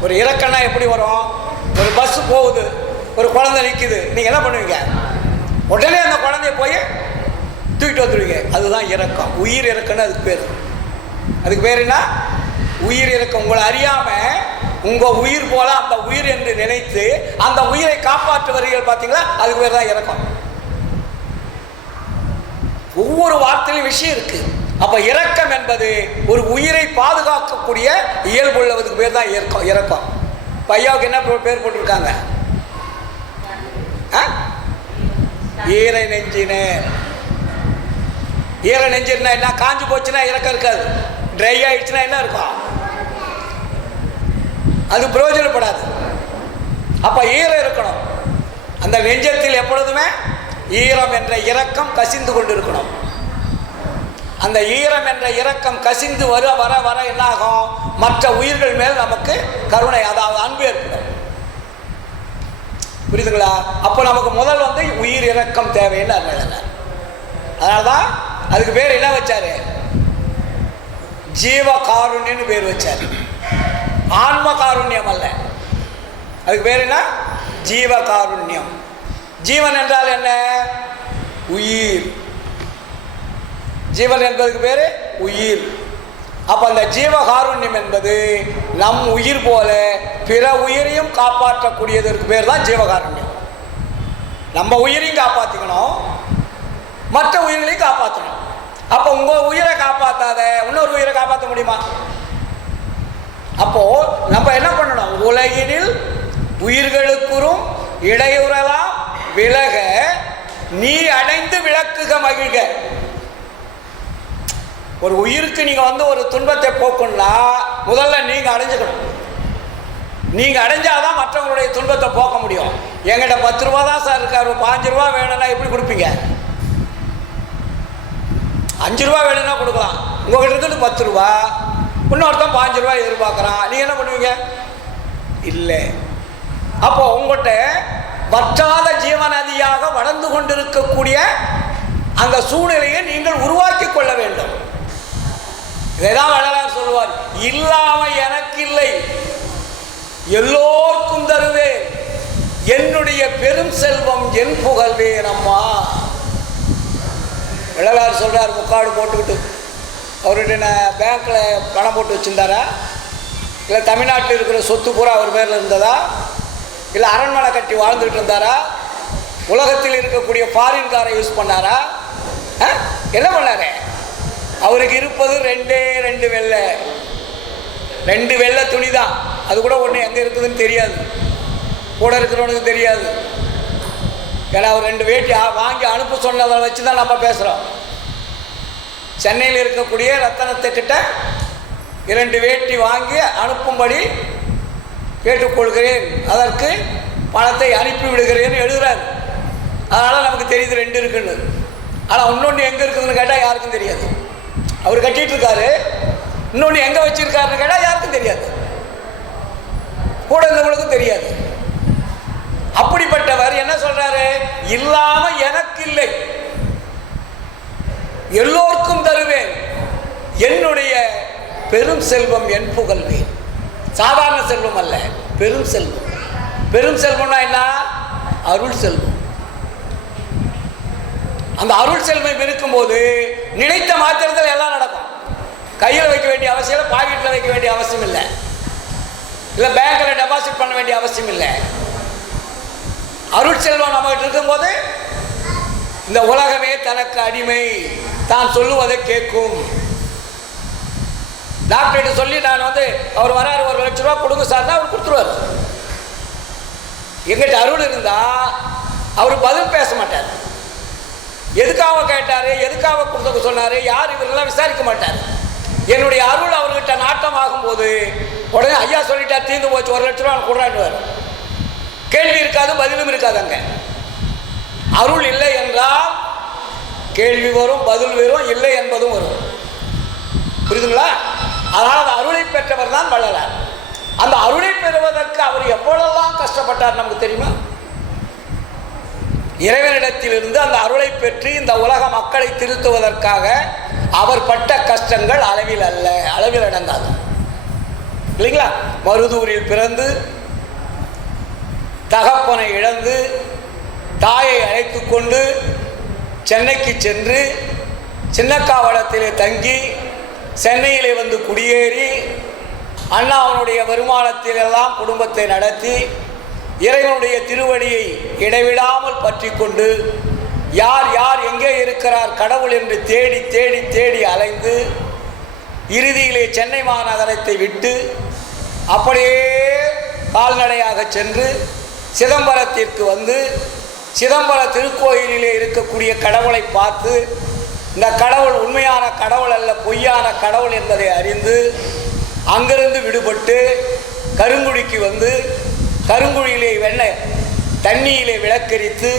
ஒரு இறக்கம்னா எப்படி வரும்? ஒரு பஸ் போகுது, ஒரு குழந்தை நிற்குது, நீங்கள் என்ன பண்ணுவீங்க? உடனே அந்த குழந்தைய போய் தூக்கிட்டு வந்துடுவீங்க. அதுதான் இரக்கம். உயிர் இறக்கம்னு அதுக்கு பேர். அதுக்கு பேர் என்ன? உயிர் இறக்கம். உங்களை அறியாமல் உங்கள் உயிர் போல அந்த உயிர் என்று நினைத்து அந்த உயிரை காப்பாற்றுவீர்கள், பார்த்தீங்களா? அதுக்கு பேர் தான் இரக்கம். ஒவ்வொரு வார்த்தையிலும் விஷயம் இருக்கு. அப்போ இரக்கம் என்பது ஒரு உயிரை பாதுகாக்கக்கூடிய இயல்புள்ளதுக்கு பேர் தான் இரக்கம். பையாவுக்கு என்ன பேர் போட்டிருக்காங்க? ஈரை நெஞ்சினே. ஈரை நெஞ்சினா என்ன? காஞ்சி போச்சுன்னா இறக்கம் இருக்காது. ட்ரை ஆயிடுச்சுன்னா என்ன இருக்கும்? அது பிரயோஜனப்படாது. அப்போ ஈரம் இருக்கணும். அந்த நெஞ்சத்தில் எப்பொழுதுமே ஈரம் என்ற இரக்கம் கசிந்து கொண்டு இருக்கணும். அந்த ஈரம் என்ற இரக்கம் கசிந்து வர வர வர என்ன ஆகும்? மற்ற உயிர்கள் மேல் நமக்கு கருணை, அதாவது அன்பு ஏற்படும். புரியுதுங்களா? அப்போ நமக்கு முதல் உயிர் இரக்கம் தேவைன்னு அருமையில. அதனால்தான் அதுக்கு பேர் என்ன வச்சாரு? ஜீவ காருண்யன்னு பேர் வச்சாரு. ஆன்ம காருண்யம் அல்ல. அதுக்கு பேர் என்ன? ஜீவ காருண்யம். ஜீவன் என்றால் என்ன? உயிர். ஜீவன் என்பதுக்கு பேர் உயிர். அப்போ அந்த ஜீவகாருண்யம் என்பது நம் உயிர் போல பிற உயிரையும் காப்பாற்றக்கூடியதற்கு பேர் தான் ஜீவகாருண்யம். நம்ம உயிரையும் காப்பாற்றிக்கணும், மற்ற உயிர்களையும் காப்பாற்றணும். அப்போ உங்கள் உயிரை காப்பாற்றாத இன்னொரு உயிரை காப்பாற்ற முடியுமா? அப்போ நம்ம என்ன பண்ணணும்? உலகினில் உயிர்களுக்குறும் இடையூறலாம் விலக நீ அடைந்து விளக்குக மகிழ்க. ஒரு உயிருக்கு நீங்கள் ஒரு துன்பத்தை போக்கணும்னா முதல்ல நீங்கள் அடைஞ்சுக்கணும். நீங்கள் அடைஞ்சாதான் மற்றவங்களுடைய துன்பத்தை போக்க முடியும். எங்கிட்ட 10 ரூபா தான் சார் இருக்காரு, 5 ரூபா வேணும்னா எப்படி கொடுப்பீங்க? 5 ரூபா வேணும்னா கொடுக்கலாம். உங்கள்கிட்ட இருக்கிறது 10 ரூபா, இன்னொருத்தன் 5 ரூபா எதிர்பார்க்குறான், நீங்கள் என்ன பண்ணுவீங்க? இல்லை. அப்போ உங்கள்கிட்ட வற்றாத ஜீவநதியாக வளர்ந்து கொண்டிருக்கக்கூடிய அந்த சூழ்நிலையை நீங்கள் உருவாக்கி கொள்ள வேண்டும். இதைதான் வள்ளலார் சொல்வார், இல்லாம எனக்கு இல்லை எல்லோருக்கும் தருவேன் என்னுடைய பெரும் செல்வம் என் புகழ்வேன் அம்மா. வள்ளலார் சொல்றார், முக்காடு போட்டுக்கிட்டு. அவர்கிட்ட பேங்க்கில் பணம் போட்டு வச்சுருந்தாரா, இல்லை தமிழ்நாட்டில் இருக்கிற சொத்து பூரா அவர் பேரில் இருந்ததா, இல்லை அரண்மனை கட்டி வாழ்ந்துட்டு இருந்தாரா, உலகத்தில் இருக்கக்கூடிய ஃபாரின் காரை யூஸ் பண்ணாரா, என்ன பண்ணாரு? அவருக்கு இருப்பது 2 வெள்ளை, 2 வெள்ளை துணி தான். அது கூட ஒன்று எங்கே இருக்குதுன்னு தெரியாது, கூட இருக்கிறவனுக்கு தெரியாது. ஏன்னா அவர் 2 வேட்டி வாங்கி அனுப்ப சொன்னதை வச்சு தான் நம்ம பேசுகிறோம். சென்னையில் இருக்கக்கூடிய ரத்தனத்துக்கிட்ட 2 வேட்டி வாங்கி அனுப்பும்படி கேட்டுக்கொள்கிறேன், அதற்கு பணத்தை அனுப்பி விடுகிறேன்னு எழுதுறாரு. அதனால் நமக்கு தெரியுது 2 இருக்குன்னு. ஆனால் இன்னொன்று எங்கே இருக்குதுன்னு கேட்டால் யாருக்கும் தெரியாது. அவர் கட்டிகிட்டு இருக்காரு, இன்னொன்று எங்கே வச்சுருக்காருன்னு கேட்டால் யாருக்கும் தெரியாது. கூட இருந்தவங்களுக்கும் தெரியாது. அப்படிப்பட்டவர் என்ன சொல்றாரு? இல்லாம எனக்கு இல்லை, எல்லோருக்கும் தருவேன், என்னுடைய பெரும் செல்வம் என் புகழ்வேன். சாதாரண செல்வம் அல்ல, பெரும் செல்வம். பெரும் செல்வம்னா என்ன? அருள் செல்வம். அந்த அருள் செல்வம் இருக்கும்போது நினைத்த மாத்திரத்தில் எல்லாம் நடக்கும். கையில் வைக்க வேண்டிய அவசியம் இல்லை, பாக்கெட்டில் வைக்க வேண்டிய அவசியம் இல்லை, இல்லை பேங்கில் டெபாசிட் பண்ண வேண்டிய அவசியம் இல்லை. அருள் செல்வம் நம்மகிட்ட இருக்கும்போது இந்த உலகமே தனக்கு அடிமை, தான் சொல்லுவதை கேட்கும். டாக்டர்கிட்ட சொல்லி நான் அவர் வராரு, 1 லட்ச ரூபா கொடுங்க சார்னா அவர் கொடுத்துருவார். எங்கிட்ட அருள் இருந்தா அவர் பதில் பேச மாட்டார். எதுக்காக கேட்டாரு, எதுக்காக கொடுக்க சொன்னாரு, யார் இவரெல்லாம் விசாரிக்க மாட்டார். என்னுடைய அருள் அவர்கிட்ட நாட்டம் ஆகும்போது உடனே ஐயா சொல்லிட்டா தீர்ந்து போச்சு, 1 லட்ச ரூபா கொடுறான்னு. கேள்வி இருக்காது, பதிலும் இருக்காது. அங்க அருள் இல்லை என்றால் கேள்வி வரும், பதில் வரும், இல்லை என்பதும் வரும். புரியுதுங்களா? அதனால் அந்த அருளை பெற்றவர் தான் வள்ளலார். அந்த அருளை பெறுவதற்கு அவர் எவ்வளவுதான் கஷ்டப்பட்டார் நமக்கு தெரியுமா? இறைவனிடத்திலிருந்து அந்த அருளை பெற்று இந்த உலக மக்களை திருத்துவதற்காக அவர் பட்ட கஷ்டங்கள் அளவில் அல்ல, அளவில் அடங்காது. இல்லைங்களா? மருதூரில் பிறந்து தகப்பனை இழந்து தாயை அழைத்து கொண்டு சென்னைக்கு சென்று சின்னக்காவளத்திலே தங்கி சென்னையிலே வந்து குடியேறி அண்ணாவனுடைய வருமானத்திலெல்லாம் குடும்பத்தை நடத்தி இறைவனுடைய திருவடியை இடைவிடாமல் பற்றி கொண்டு யார் யார் எங்கே இருக்கிறார் கடவுள் என்று தேடி தேடி தேடி அலைந்து இறுதியிலே சென்னை மாநகரத்தை விட்டு அப்படியே கால்நடையாக சென்று சிதம்பரத்திற்கு வந்து சிதம்பர திருக்கோயிலிலே இருக்கக்கூடிய கடவுளை பார்த்து இந்த கடவுள் உண்மையான கடவுள் அல்ல, பொய்யான கடவுள் என்பதை அறிந்து அங்கிருந்து விடுபட்டு கருங்குழிக்கு வந்து கருங்குழியிலே தண்ணியிலே விளக்கரித்து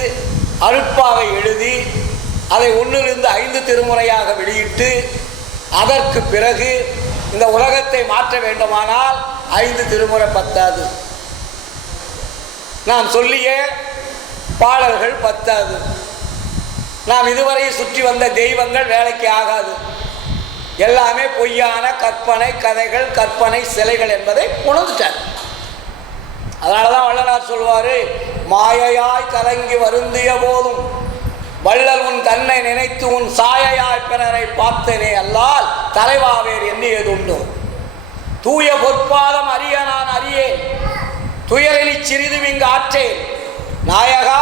அருட்பாவை எழுதி அதை 1லிருந்து 5 திருமுறையாக வெளியிட்டு அதற்கு பிறகு இந்த உலகத்தை மாற்ற வேண்டுமானால் 5 திருமுறை பத்தாது, நாம் சொல்லிய பாடல்கள் பத்தாது, நாம் இதுவரை சுற்றி வந்த தெய்வங்கள் வேலைக்கு ஆகாது, எல்லாமே பொய்யான கற்பனை கதைகள், கற்பனை சிலைகள் என்பதை உணர்ந்துட்டார். அதனால தான் வள்ளலார் சொல்வார், மாயையாய் கலங்கி வருந்திய போதும் வள்ளல் உன் தன்னை நினைத்து உன் சாயையாய் பிறரை பார்த்தனே அல்லால் தலைவாவேர் எண்ணியதுண்டோ, தூய பொற்பாதம் அறிய நான் அறியேன், துயரிலி சிறிதும் இங்கு ஆற்றேன், நாயகா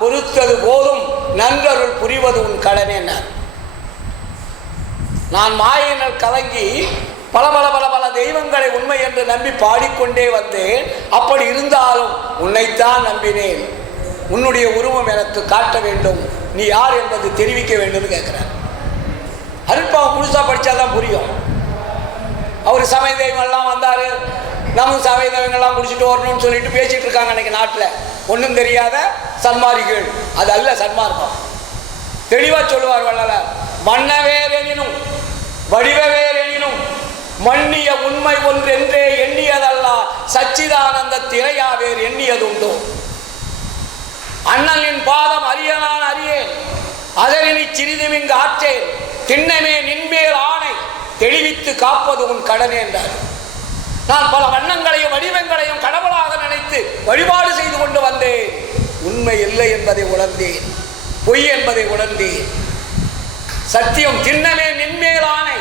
பொறுத்தது போதும் நன்றருள் புரிவது உன் கடனேனார். நான் மாயினால் கலங்கி பல பல பல பல தெய்வங்களை உண்மை என்று நம்பி பாடிக்கொண்டே வந்தேன். அப்படி இருந்தாலும் உன்னைத்தான் நம்பினேன், உன்னுடைய உருவம் எனக்கு காட்ட வேண்டும், நீ யார் என்பது தெரிவிக்க வேண்டும் கேட்கிறார். அருட்பாவை முழுசா படித்தாதான் புரியும். அவர் சமய தெய்வங்கள்லாம் வந்தார், நம்ம சமய தெய்வங்கள்லாம் முடிச்சுட்டு வரணும்னு சொல்லிட்டு பேசிட்டு இருக்காங்க அன்னைக்கு நாட்டில். ஒன்றும் தெரியாத சன்மார்க்கிகள், அது அல்ல சன்மார்க்கம். தெளிவாக சொல்லுவார் வள்ளலார், மன்னவேரெனினும் வடிவவேரெனினும் மன்னிய உண்மை ஒன்றென்றே எண்ணியதல்ல சச்சிதானந்த திரையாவேர் எண்ணியதுண்டோ, அண்ணலின் பாதம் அறிய நான் அறியேன், அதனினி சிறிதும் இங்கு ஆற்றேன், திண்ணமே நின்மேல் ஆணை தெளிவித்து காப்பது உன் கடனே என்றார். நான் பல வண்ணங்களையும் வடிவங்களையும் கடவுளாக நினைத்து வழிபாடு செய்து கொண்டு வந்தேன், உண்மை இல்லை என்பதை உணர்ந்தேன், பொய் என்பதை உணர்ந்தேன். சத்தியம் திண்ணமே நின்மேல் ஆணை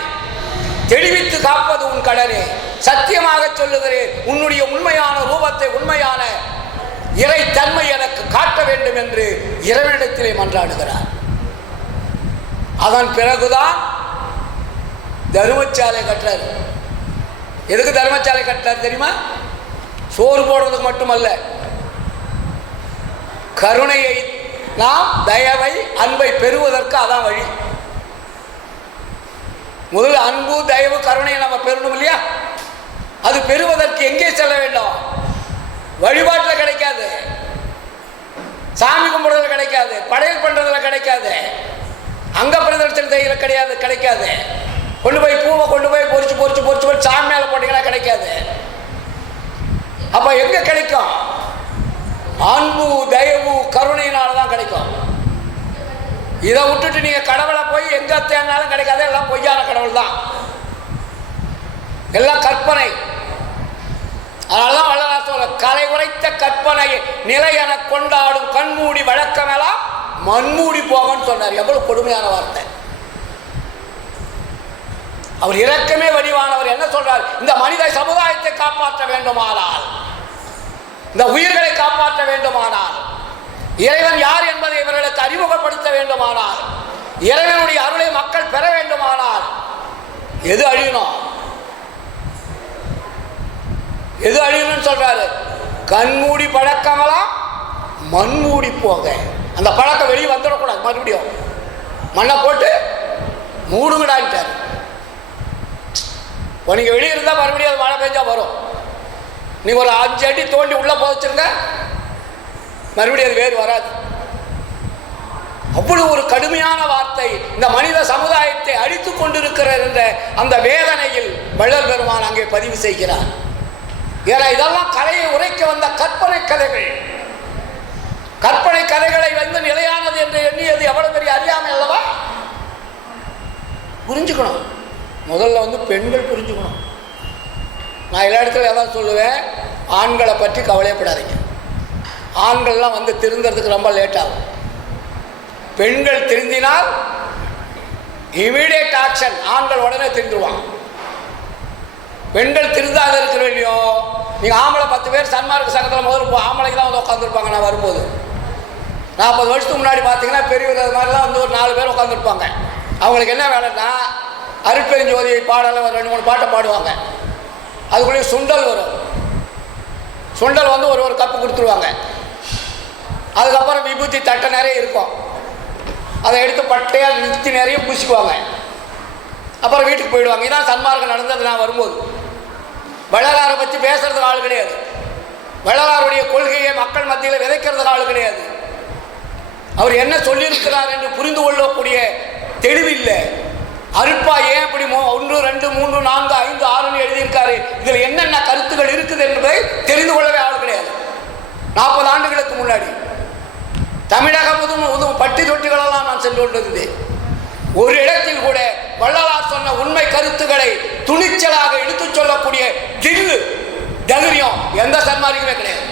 தெளிவித்து காப்பது உன் கடனே, சத்தியமாக சொல்லுகிறேன், உன்னுடைய உண்மையான ரூபத்தை, உண்மையான இறை தன்மை எனக்கு காட்ட வேண்டும் என்று இறைவனிடத்திலே மன்றாடுகிறார். அதன் பிறகுதான் தர்மசாலை கட்டுறார். எதுக்கு தர்மசாலை கட்டுறார் தெரியுமா? சோறு போடுறதுக்கு மட்டுமல்ல, கருணையை நாம் தயவை அன்பை பெறுவதற்கு அதான் வழி. முதல் அன்பு தயவு கருணையை நம்ம பெறணும் இல்லையா? அது பெறுவதற்கு எங்கே செல்ல வேண்டும்? வழிபாட்டில் கிடைக்காது, சாமி கும்பிடுறதுல கிடைக்காது, படையல் பண்றதுல கிடைக்காது, அங்க பிரதர்சனம் கிடைக்காது, கொண்டு போய் பூவை கொண்டு போய் பொறிச்சு பொறிச்சு பொறிச்சு பொறிச்சு சாமி மேல போட்டீங்கன்னா கிடைக்காது. அப்ப எங்க கிடைக்கும்? அன்பு, தயவு, கருணையினால தான் கிடைக்கும். இதை விட்டுட்டு நீங்க கடவுளை போய் எங்க தேடினாலும் கிடைக்காது. எல்லாம் பொய்யான கடவுள் தான், எல்லாம் கற்பனை. அதனாலதான் வள்ளலார் சொல்ற, கலை உரைத்த கற்பனை நிலை என கொண்டாடும் கண்மூடி வழக்கமெல்லாம் மண்மூடி போகன்னு சொன்னார். எவ்வளவு கொடுமையான வார்த்தை! அவர் இரக்கமே வடிவானவர். என்ன சொல்றார்? இந்த மனித சமுதாயத்தை காப்பாற்ற வேண்டுமானால், இந்த உயிர்களை காப்பாற்ற வேண்டுமானால், இறைவன் யார் என்பதை இவர்களுக்கு அறிமுகப்படுத்த வேண்டுமானால், இறைவனுடைய அருளை மக்கள் பெற வேண்டுமானால் எது அழியணும்? எது அழியணும்னு சொல்றாரு? கண்மூடி பழக்கமெல்லாம் மண்மூடி போக. அந்த பழக்கம் வெளியே வந்துடக்கூடாது. மறுபடியும் மண்ணை போட்டு மூடுங்கடான்ட்டார். நீங்க வெளியே இருந்தா மறுபடியும் அது மழை பெஞ்சா வரும். நீங்க ஒரு 5 அடி தோண்டி உள்ள போச்சுருங்க, மறுபடியும் அது வேறு வராது. அவ்வளவு ஒரு கடுமையான வார்த்தை இந்த மனித சமுதாயத்தை அழித்துக் கொண்டிருக்கிறார் என்ற அந்த வேதனையில் வள்ளல் பெருமான் அங்கே பதிவு செய்கிறார். ஏன்னா இதெல்லாம் கலையை உரைக்க வந்த கற்பனை கதைகள். கற்பனை கதைகளை வந்து நிலையானது என்று எண்ணியது எவ்வளவு பெரிய அறியாமை அல்லவா? புரிஞ்சுக்கணும். முதல்ல வந்து பெண்கள் புரிஞ்சுக்கணும். நான் எல்லா இடத்துல எதாவது சொல்லுவேன், ஆண்களை பற்றி கவலைப்படாதீங்க. ஆண்கள்லாம் வந்து திருந்துறதுக்கு ரொம்ப லேட் ஆகும். பெண்கள் திருந்தினால் இமீடியட் ஆக்ஷன். ஆண்கள் உடனே திருந்துருவாங்க. பெண்கள் திருந்தாத இருக்கிற இல்லையோ, நீங்கள் ஆம்பளை 10 பேர் சன்மார்க்க சங்கத்தில் முதல்ல ஆம்பளைக்கு தான் வந்து உட்காந்துருப்பாங்க. நான் வரும்போது 40 வருஷத்துக்கு முன்னாடி பார்த்தீங்கன்னா பெரியவர் மாதிரிலாம் வந்து ஒரு 4 பேர் உட்காந்துருப்பாங்க. அவங்களுக்கு என்ன வேலைன்னா, அருட்பெருஞ்சோதி பாடலாம் ஒரு 2-3 பாட்டை பாடுவாங்க. அதுக்குள்ளேயே சுண்டல் வரும். சுண்டல் வந்து ஒரு கப்பு கொடுத்துருவாங்க. அதுக்கப்புறம் விபூதி தட்டை நிறைய இருக்கும். அதை எடுத்து பட்டையாக நிறுத்தி நிறைய பூசிக்குவாங்க. அப்புறம் வீட்டுக்கு போயிடுவாங்க. இதான் சன்மார்க்கம் நடந்தது. நான் வரும்போது வள்ளலாரை பற்றி பேசுறதுக்கு ஆள் கிடையாது. வள்ளலாருடைய கொள்கையை மக்கள் மத்தியில் விதைக்கிறதுக்கு ஆள் கிடையாது. அவர் என்ன சொல்லியிருக்கிறார் என்று புரிந்து கொள்ளக்கூடிய தெளிவில்லை. அருட்பா ஏன் இப்படி 1, 2, 3, 4, 5, 6 எழுதியிருக்காரு, இதில் என்னென்ன கருத்துக்கள் இருக்குது என்பதை தெரிந்து கொள்ளவே ஆள் கிடையாது. 40 ஆண்டுகளுக்கு முன்னாடி தமிழகம் முதும் பட்டி தொட்டிகளெல்லாம் நான் சென்று கொண்டிருந்தேன். ஒரு இடத்தில் கூட வள்ளலார் சொன்ன உண்மை கருத்துக்களை துணிச்சலாக எடுத்துச் சொல்லக்கூடிய தைரியம் எந்த சன்மார்க்குமே கிடையாது.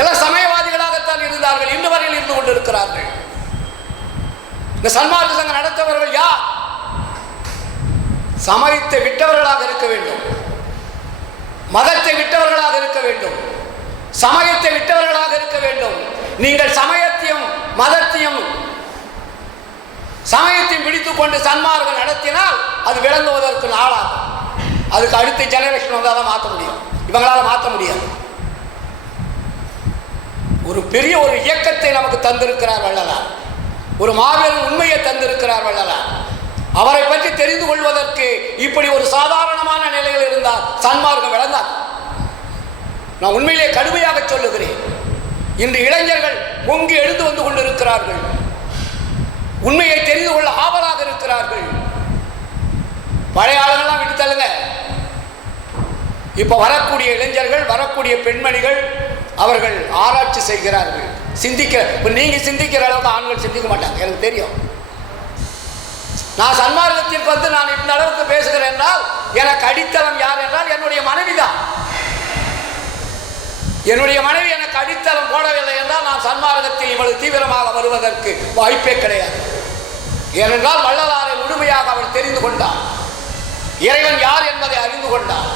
எல்லாம் சமயவாதிகளாகத்தான் இருந்தார்கள், இன்று வரையில் இருந்து கொண்டிருக்கிறார்கள். இந்த சன்மார்க்க சங்கம் நடத்தவர்கள் யார்? சமயத்தை விட்டவர்களாக இருக்க வேண்டும், மதத்தை விட்டவர்களாக இருக்க வேண்டும், சமயத்தை விட்டவர்களாக இருக்க வேண்டும். நீங்கள் சமயத்தையும் மதத்தையும் பிடித்துக் கொண்டு சன்மார்க்கம் நடத்தினால் அது விளங்குவதற்கு நாளாகும். அதுக்கு அடுத்த ஜெனரேஷன் வந்தால் தான் மாற்ற முடியும். இவங்களால மாற்ற முடியாது. ஒரு பெரிய ஒரு இயக்கத்தை நமக்கு தந்திருக்கிறார் வள்ளலார். ஒரு மாபெரும் உண்மையை தந்திருக்கிறார் வள்ளலார். அவரை பற்றி தெரிந்து கொள்வதற்கு இப்படி ஒரு சாதாரணமான நிலையில் இருந்தால் சன்மார்க்கம் விளங்காது. நான் உண்மையிலே கடுமையாக சொல்லுகிறேன். இன்று இளைஞர்கள் பொங்கி எழுந்து வந்து கொண்டிருக்கிறார்கள். உண்மையை தெரிந்து கொள்ள ஆவலாக இருக்கிறார்கள். பழைய ஆளுங்கள்லாம் விட்டு தள்ளுங்க. இப்ப வரக்கூடிய இளைஞர்கள், வரக்கூடிய பெண்மணிகள் அவர்கள் ஆராய்ச்சி செய்கிறார்கள். நீங்க சிந்திக்கிற அளவுக்கு ஆண்கள் சிந்திக்க மாட்டாங்க, எனக்கு தெரியும். நான் சன்மார்க்கத்திற்கு வந்து நான் இந்த அளவுக்கு பேசுகிறேன் என்றால் எனக்கு அடித்தளம் யார் என்றால் என்னுடைய மனைவிதான். என்னுடைய மனைவி எனக்கு அடித்தளம் போடவில்லை என்றால் நான் சன்மார்க்கத்தில் இவ்வளவு தீவிரமாக வருவதற்கு வாய்ப்பே கிடையாது. ஏனென்றால் வள்ளலாரை முழுமையாக அவள் தெரிந்து கொண்டார். இறைவன் யார் என்பதை அறிந்து கொண்டார்.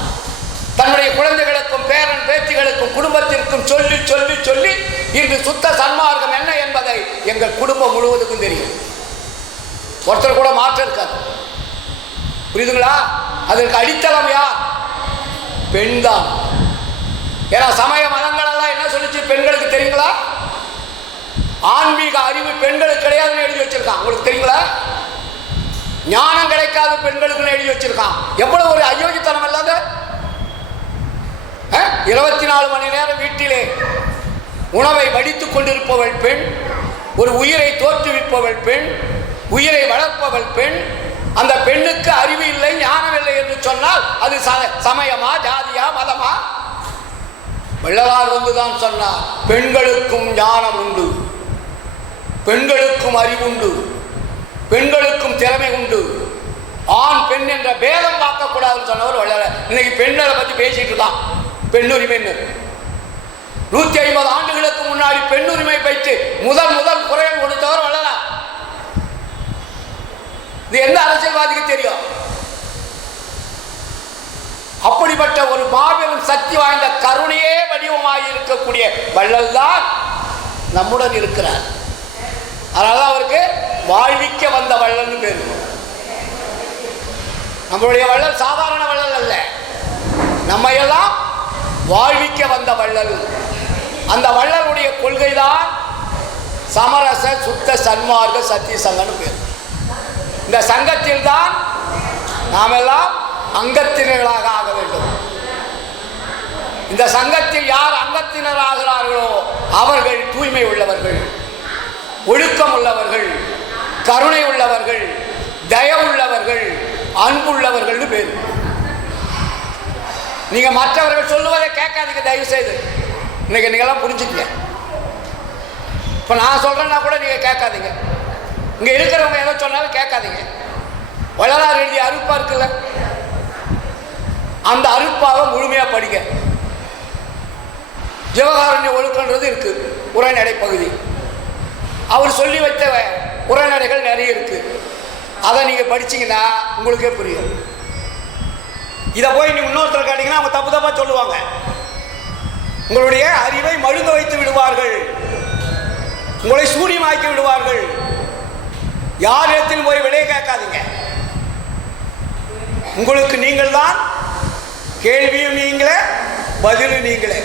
தன்னுடைய குழந்தைகளுக்கும் பேரன் பேத்திகளுக்கும் குடும்பத்திற்கும் சொல்லி சொல்லி சொல்லி இன்று சுத்த சன்மார்க்கம் என்ன என்பதை எங்கள் குடும்பம் முழுவதுக்கும் தெரியும். ஒருத்தர் கூட மாற்றம் இருக்காது. புரியுதுங்களா? அதற்கு அடித்தளம் யார்? பெண் தான். ஏன்னா சமய மதங்கள் எல்லாம் என்ன சொல்லிச்சு பெண்களுக்கு தெரியுங்களா? ஆன்மீக அறிவு பெண்களுக்கு கிடையாதுன்னு எழுதி வச்சிருக்கான். உங்களுக்கு தெரியுங்களா? ஞானம் கிடைக்காத பெண்களுக்குன்னு எழுதி வச்சிருக்கான். எவ்வளவு ஒரு அயோக்கியத்தனம் இல்லாத! 24 மணி நேரம் வீட்டிலே உணவை வடித்துக் கொண்டிருப்பவள் பெண், ஒரு உயிரை தோற்றுவிப்பவள் பெண், உயிரை வளர்ப்பவள் பெண், அந்த பெண்ணுக்கு அறிவு இல்லை, ஞானம் இல்லை என்று சொன்னால் அது சமயமா, ஜாதியா, மதமா? வள்ளலார் வந்துதான் சொன்னார், பெண்களுக்கும் ஞானம் உண்டு, பெண்களுக்கும் அறிவுண்டு, பெண்களுக்கும் திறமை உண்டு, ஆண் பெண் என்ற பேதம் பார்க்கக்கூடாதுன்னு சொன்னவர் வள்ளலார். இன்னைக்கு பெண்களை பற்றி பேசிட்டு இருக்கான், பெண்ணுரிமைன்னு. 150 ஆண்டுகளுக்கு முன்னாடி பெண்ணுரிமை பற்றி முதல் குரல் கொடுத்தவர் வள்ளலார். இது எந்த அரசியல்வாதிக்கு தெரியும்? அப்படிப்பட்ட ஒரு மாபெரும் சக்தி வாய்ந்த கருணையே வடிவமாக இருக்கக்கூடிய வள்ளல் தான் நம்முடன் இருக்கிறார். அதனால அவருக்கு வாழ்விக்க வந்த வள்ளல்னு பேரு. நம்மளுடைய வள்ளல் சாதாரண வள்ளல் அல்ல, நம்ம எல்லாம் வாழ்விக்க வந்த வள்ளல். அந்த வள்ளலுடைய கொள்கை தான் சமரச சுத்த சன்மார்க்க சத்திய சங்கம்னு பேர். இந்த சங்கத்தில் தான் நாம் எல்லாம் அங்கத்தினர்களாக ஆக வேண்டும். இந்த சங்கத்தில் யார் அங்கத்தினர் ஆகிறார்களோ அவர்கள் தூய்மை உள்ளவர்கள், ஒழுக்கம் உள்ளவர்கள், கருணை உள்ளவர்கள், தயவுள்ளவர்கள், அன்புள்ளவர்கள் பேர். நீங்க மற்றவர்கள் சொல்லுவதை கேட்காதீங்க தயவு செய்து. இன்னைக்கு நீங்கெல்லாம் புரிஞ்சுக்கங்க. இப்போ நான் சொல்றேன்னா கூட நீங்க கேட்காதீங்க. இங்க இருக்கிறவங்க எதை சொன்னாலும் கேட்காதீங்க. வள்ளலார் எழுதிய அருட்பா இருக்குல்ல, அந்த அருட்பாவை முழுமையா படிங்க. ஜீவகாருண்ய ஒழுக்கன்றது இருக்கு, உரைநடை பகுதி. அவர் சொல்லி வைத்த உரைநடைகள் நிறைய இருக்கு. அதை நீங்க படிச்சீங்கன்னா உங்களுக்கே புரியும். இதை போய் நீங்க இன்னொருத்தர் கேட்டீங்கன்னா அவங்க தப்பு தப்பா சொல்லுவாங்க. உங்களுடைய அறிவை மழுங்க வைத்து விடுவார்கள், உங்களை சூரியமாக்கி விடுவார்கள். யார் இடத்தில் போய் விலையை கேட்காதீங்க. உங்களுக்கு நீங்கள் தான் கேள்வியும் நீங்களே, பதிலும் நீங்களே.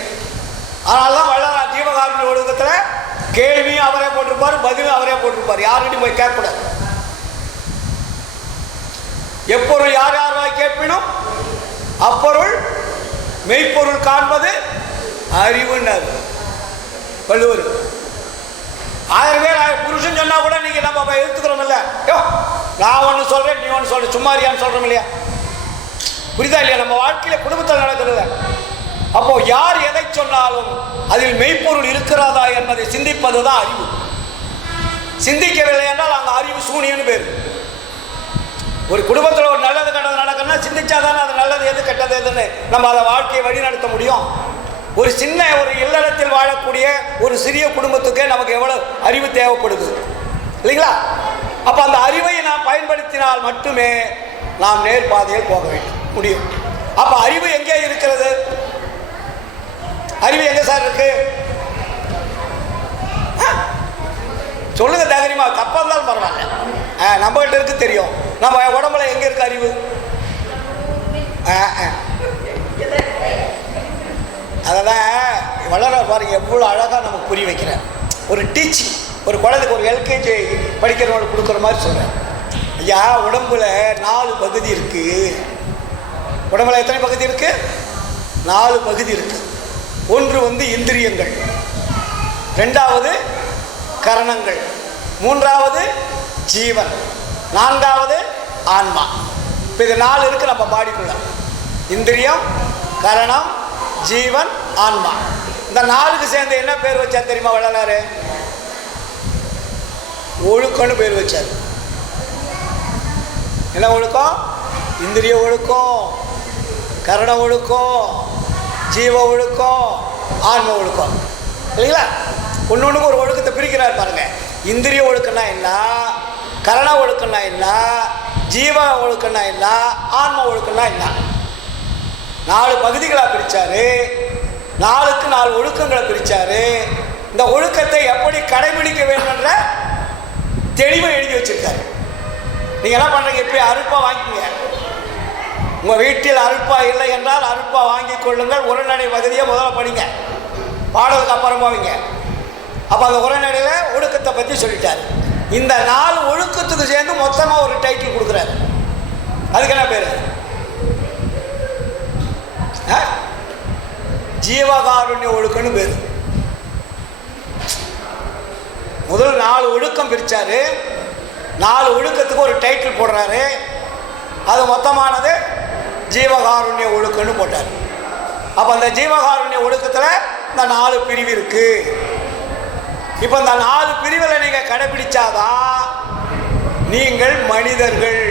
அதனால்தான் வள்ளலார் ஜீவகாருண்ய ஒழுக்கத்தில் கேள்வியும் அவரே போட்டிருப்பார், பதிலும் அவரே போட்டிருப்பார். யார்கிட்டையும் போய் கேட்கக்கூடாது. எப்பொருள் யார் யார் கேட்பினும் அப்பொருள் மெய்ப்பொருள் காண்பது அறிவுன்னார் வள்ளுவர். 1000 பேர் புருஷன் சொன்னா கூட நீங்க நம்ம எடுத்துக்கிறோம் இல்ல, நான் ஒன்று சொல்றேன் நீ ஒன்று சொல்ற, சும்மாரியான்னு சொல்றோம் இல்லையா? புரியுதா இல்லையா? நம்ம வாழ்க்கையில குடும்பத்தில் நடக்கிறது. அப்போ யார் எதை சொன்னாலும் அதில் மெய்ப்பொருள் இருக்கிறதா என்பதை சிந்திப்பதுதான் அறிவு. சிந்திக்கவில்லை என்றால் அங்க அறிவு சூனியன்னு பேர். ஒரு குடும்பத்தில் ஒரு நல்லது கெட்டது நடக்குன்னா சிந்திச்சாதானே அது நல்லது எது கெட்டது எதுன்னு நம்ம அதை வாழ்க்கையை வழி நடத்த முடியும். ஒரு சின்ன ஒரு இல்லறத்தில் வாழக்கூடிய ஒரு சிறிய குடும்பத்துக்கே நமக்கு எவ்வளவு அறிவு தேவைப்படுது இல்லைங்களா? அப்ப அந்த அறிவை நாம் பயன்படுத்தினால் மட்டுமே நாம் நேர்பாதையில் போக வேண்டும் முடியும். அப்ப அறிவு எங்கே இருக்கிறது? அறிவு எங்க சார் இருக்கு? சொல்லுங்க தைரியமா, தப்பா இருந்தாலும் பரவாயில்ல. நம்ம கிட்ட இருக்கு தெரியும். நம்ம உடம்புல எங்க இருக்கு அறிவு? அதெல்லாம் வளரார் பாருங்க, எவ்வளோ அழகாக நமக்கு புரிய வைக்கிறேன். ஒரு டீச்சிங், ஒரு குழந்தைக்கு ஒரு எல்கேஜி படிக்கிறவங்களுக்கு கொடுக்குற மாதிரி சொல்கிறேன். ஐயா, உடம்புல 4 பகுதி இருக்கு. உடம்புல எத்தனை பகுதி இருக்கு? 4 பகுதி இருக்கு. ஒன்று இந்திரியங்கள், 2வது கரணங்கள், 3வது ஜீவன், 4வது ஆன்மா. இப்போ இது 4 இருக்கு நம்ம பாடிக்குள்ள. இந்திரியம், கரணம், ஜீவன், ஆன்மா. இந்த 4க்கு சேர்ந்து என்ன பேர் வச்சா தெரியுமா வள்ளலாரு? ஒழுக்கம்னு பேர் வச்சார். என்ன ஒழுக்கம்? இந்திரிய ஒழுக்கம், கரண ஒழுக்கம், ஜீவ ஒழுக்கம், ஆன்ம ஒழுக்கம் இல்லைங்களா? ஒன்னொன்றுக்கு ஒரு ஒழுக்கத்தை பிரிக்கிறார் பாருங்க. இந்திரிய ஒழுக்கம்னா என்ன, கரண ஒழுக்கம்னா என்ன, ஜீவ ஒழுக்கம்னா என்ன, ஆன்ம ஒழுக்கம்னா என்ன? 4 பகுதிகளாக பிரித்தாரு. 4க்கு 4 ஒழுக்கங்களை பிரித்தாரு. இந்த ஒழுக்கத்தை எப்படி கடைபிடிக்க வேண்டும் என்ற தெளிவை எழுதி வச்சிருக்காரு. நீங்கள் என்ன பண்ணுறீங்க? இப்போ அருட்பா வாங்கிக்கோங்க. உங்கள் வீட்டில் அருட்பா இல்லை என்றால் அருட்பா வாங்கி கொள்ளுங்கள். உரைநடை பகுதியை முதல்ல படிங்க, பாடலுக்கு அப்புறம் போவீங்க. அப்போ அந்த உரைநடையில் ஒழுக்கத்தை பற்றி சொல்லிட்டார். இந்த 4 ஒழுக்கத்துக்கு சேர்ந்து மொத்தமாக ஒரு டைட்டில் கொடுக்குறாரு. அதுக்கு என்ன பேர்? ஜீவகாருண்ய ஒழுக்கம்னு பேர். முதல் 4 ஒழுக்கம் பிரிச்சாரு. 4 ஒழுக்கத்துக்கு ஒரு டைட்டில் போடுறாரு. அது மொத்தமானது ஜீவகாருண்ய ஒழுக்கம்னு போட்டார். அப்போ அந்த ஜீவகாருண்ய ஒழுக்கத்தில் இந்த 4 பிரிவு இருக்கு. இப்போ இந்த 4 பிரிவில் நீங்கள் கடைபிடிச்சாதான் நீங்கள் மனிதர்கள்,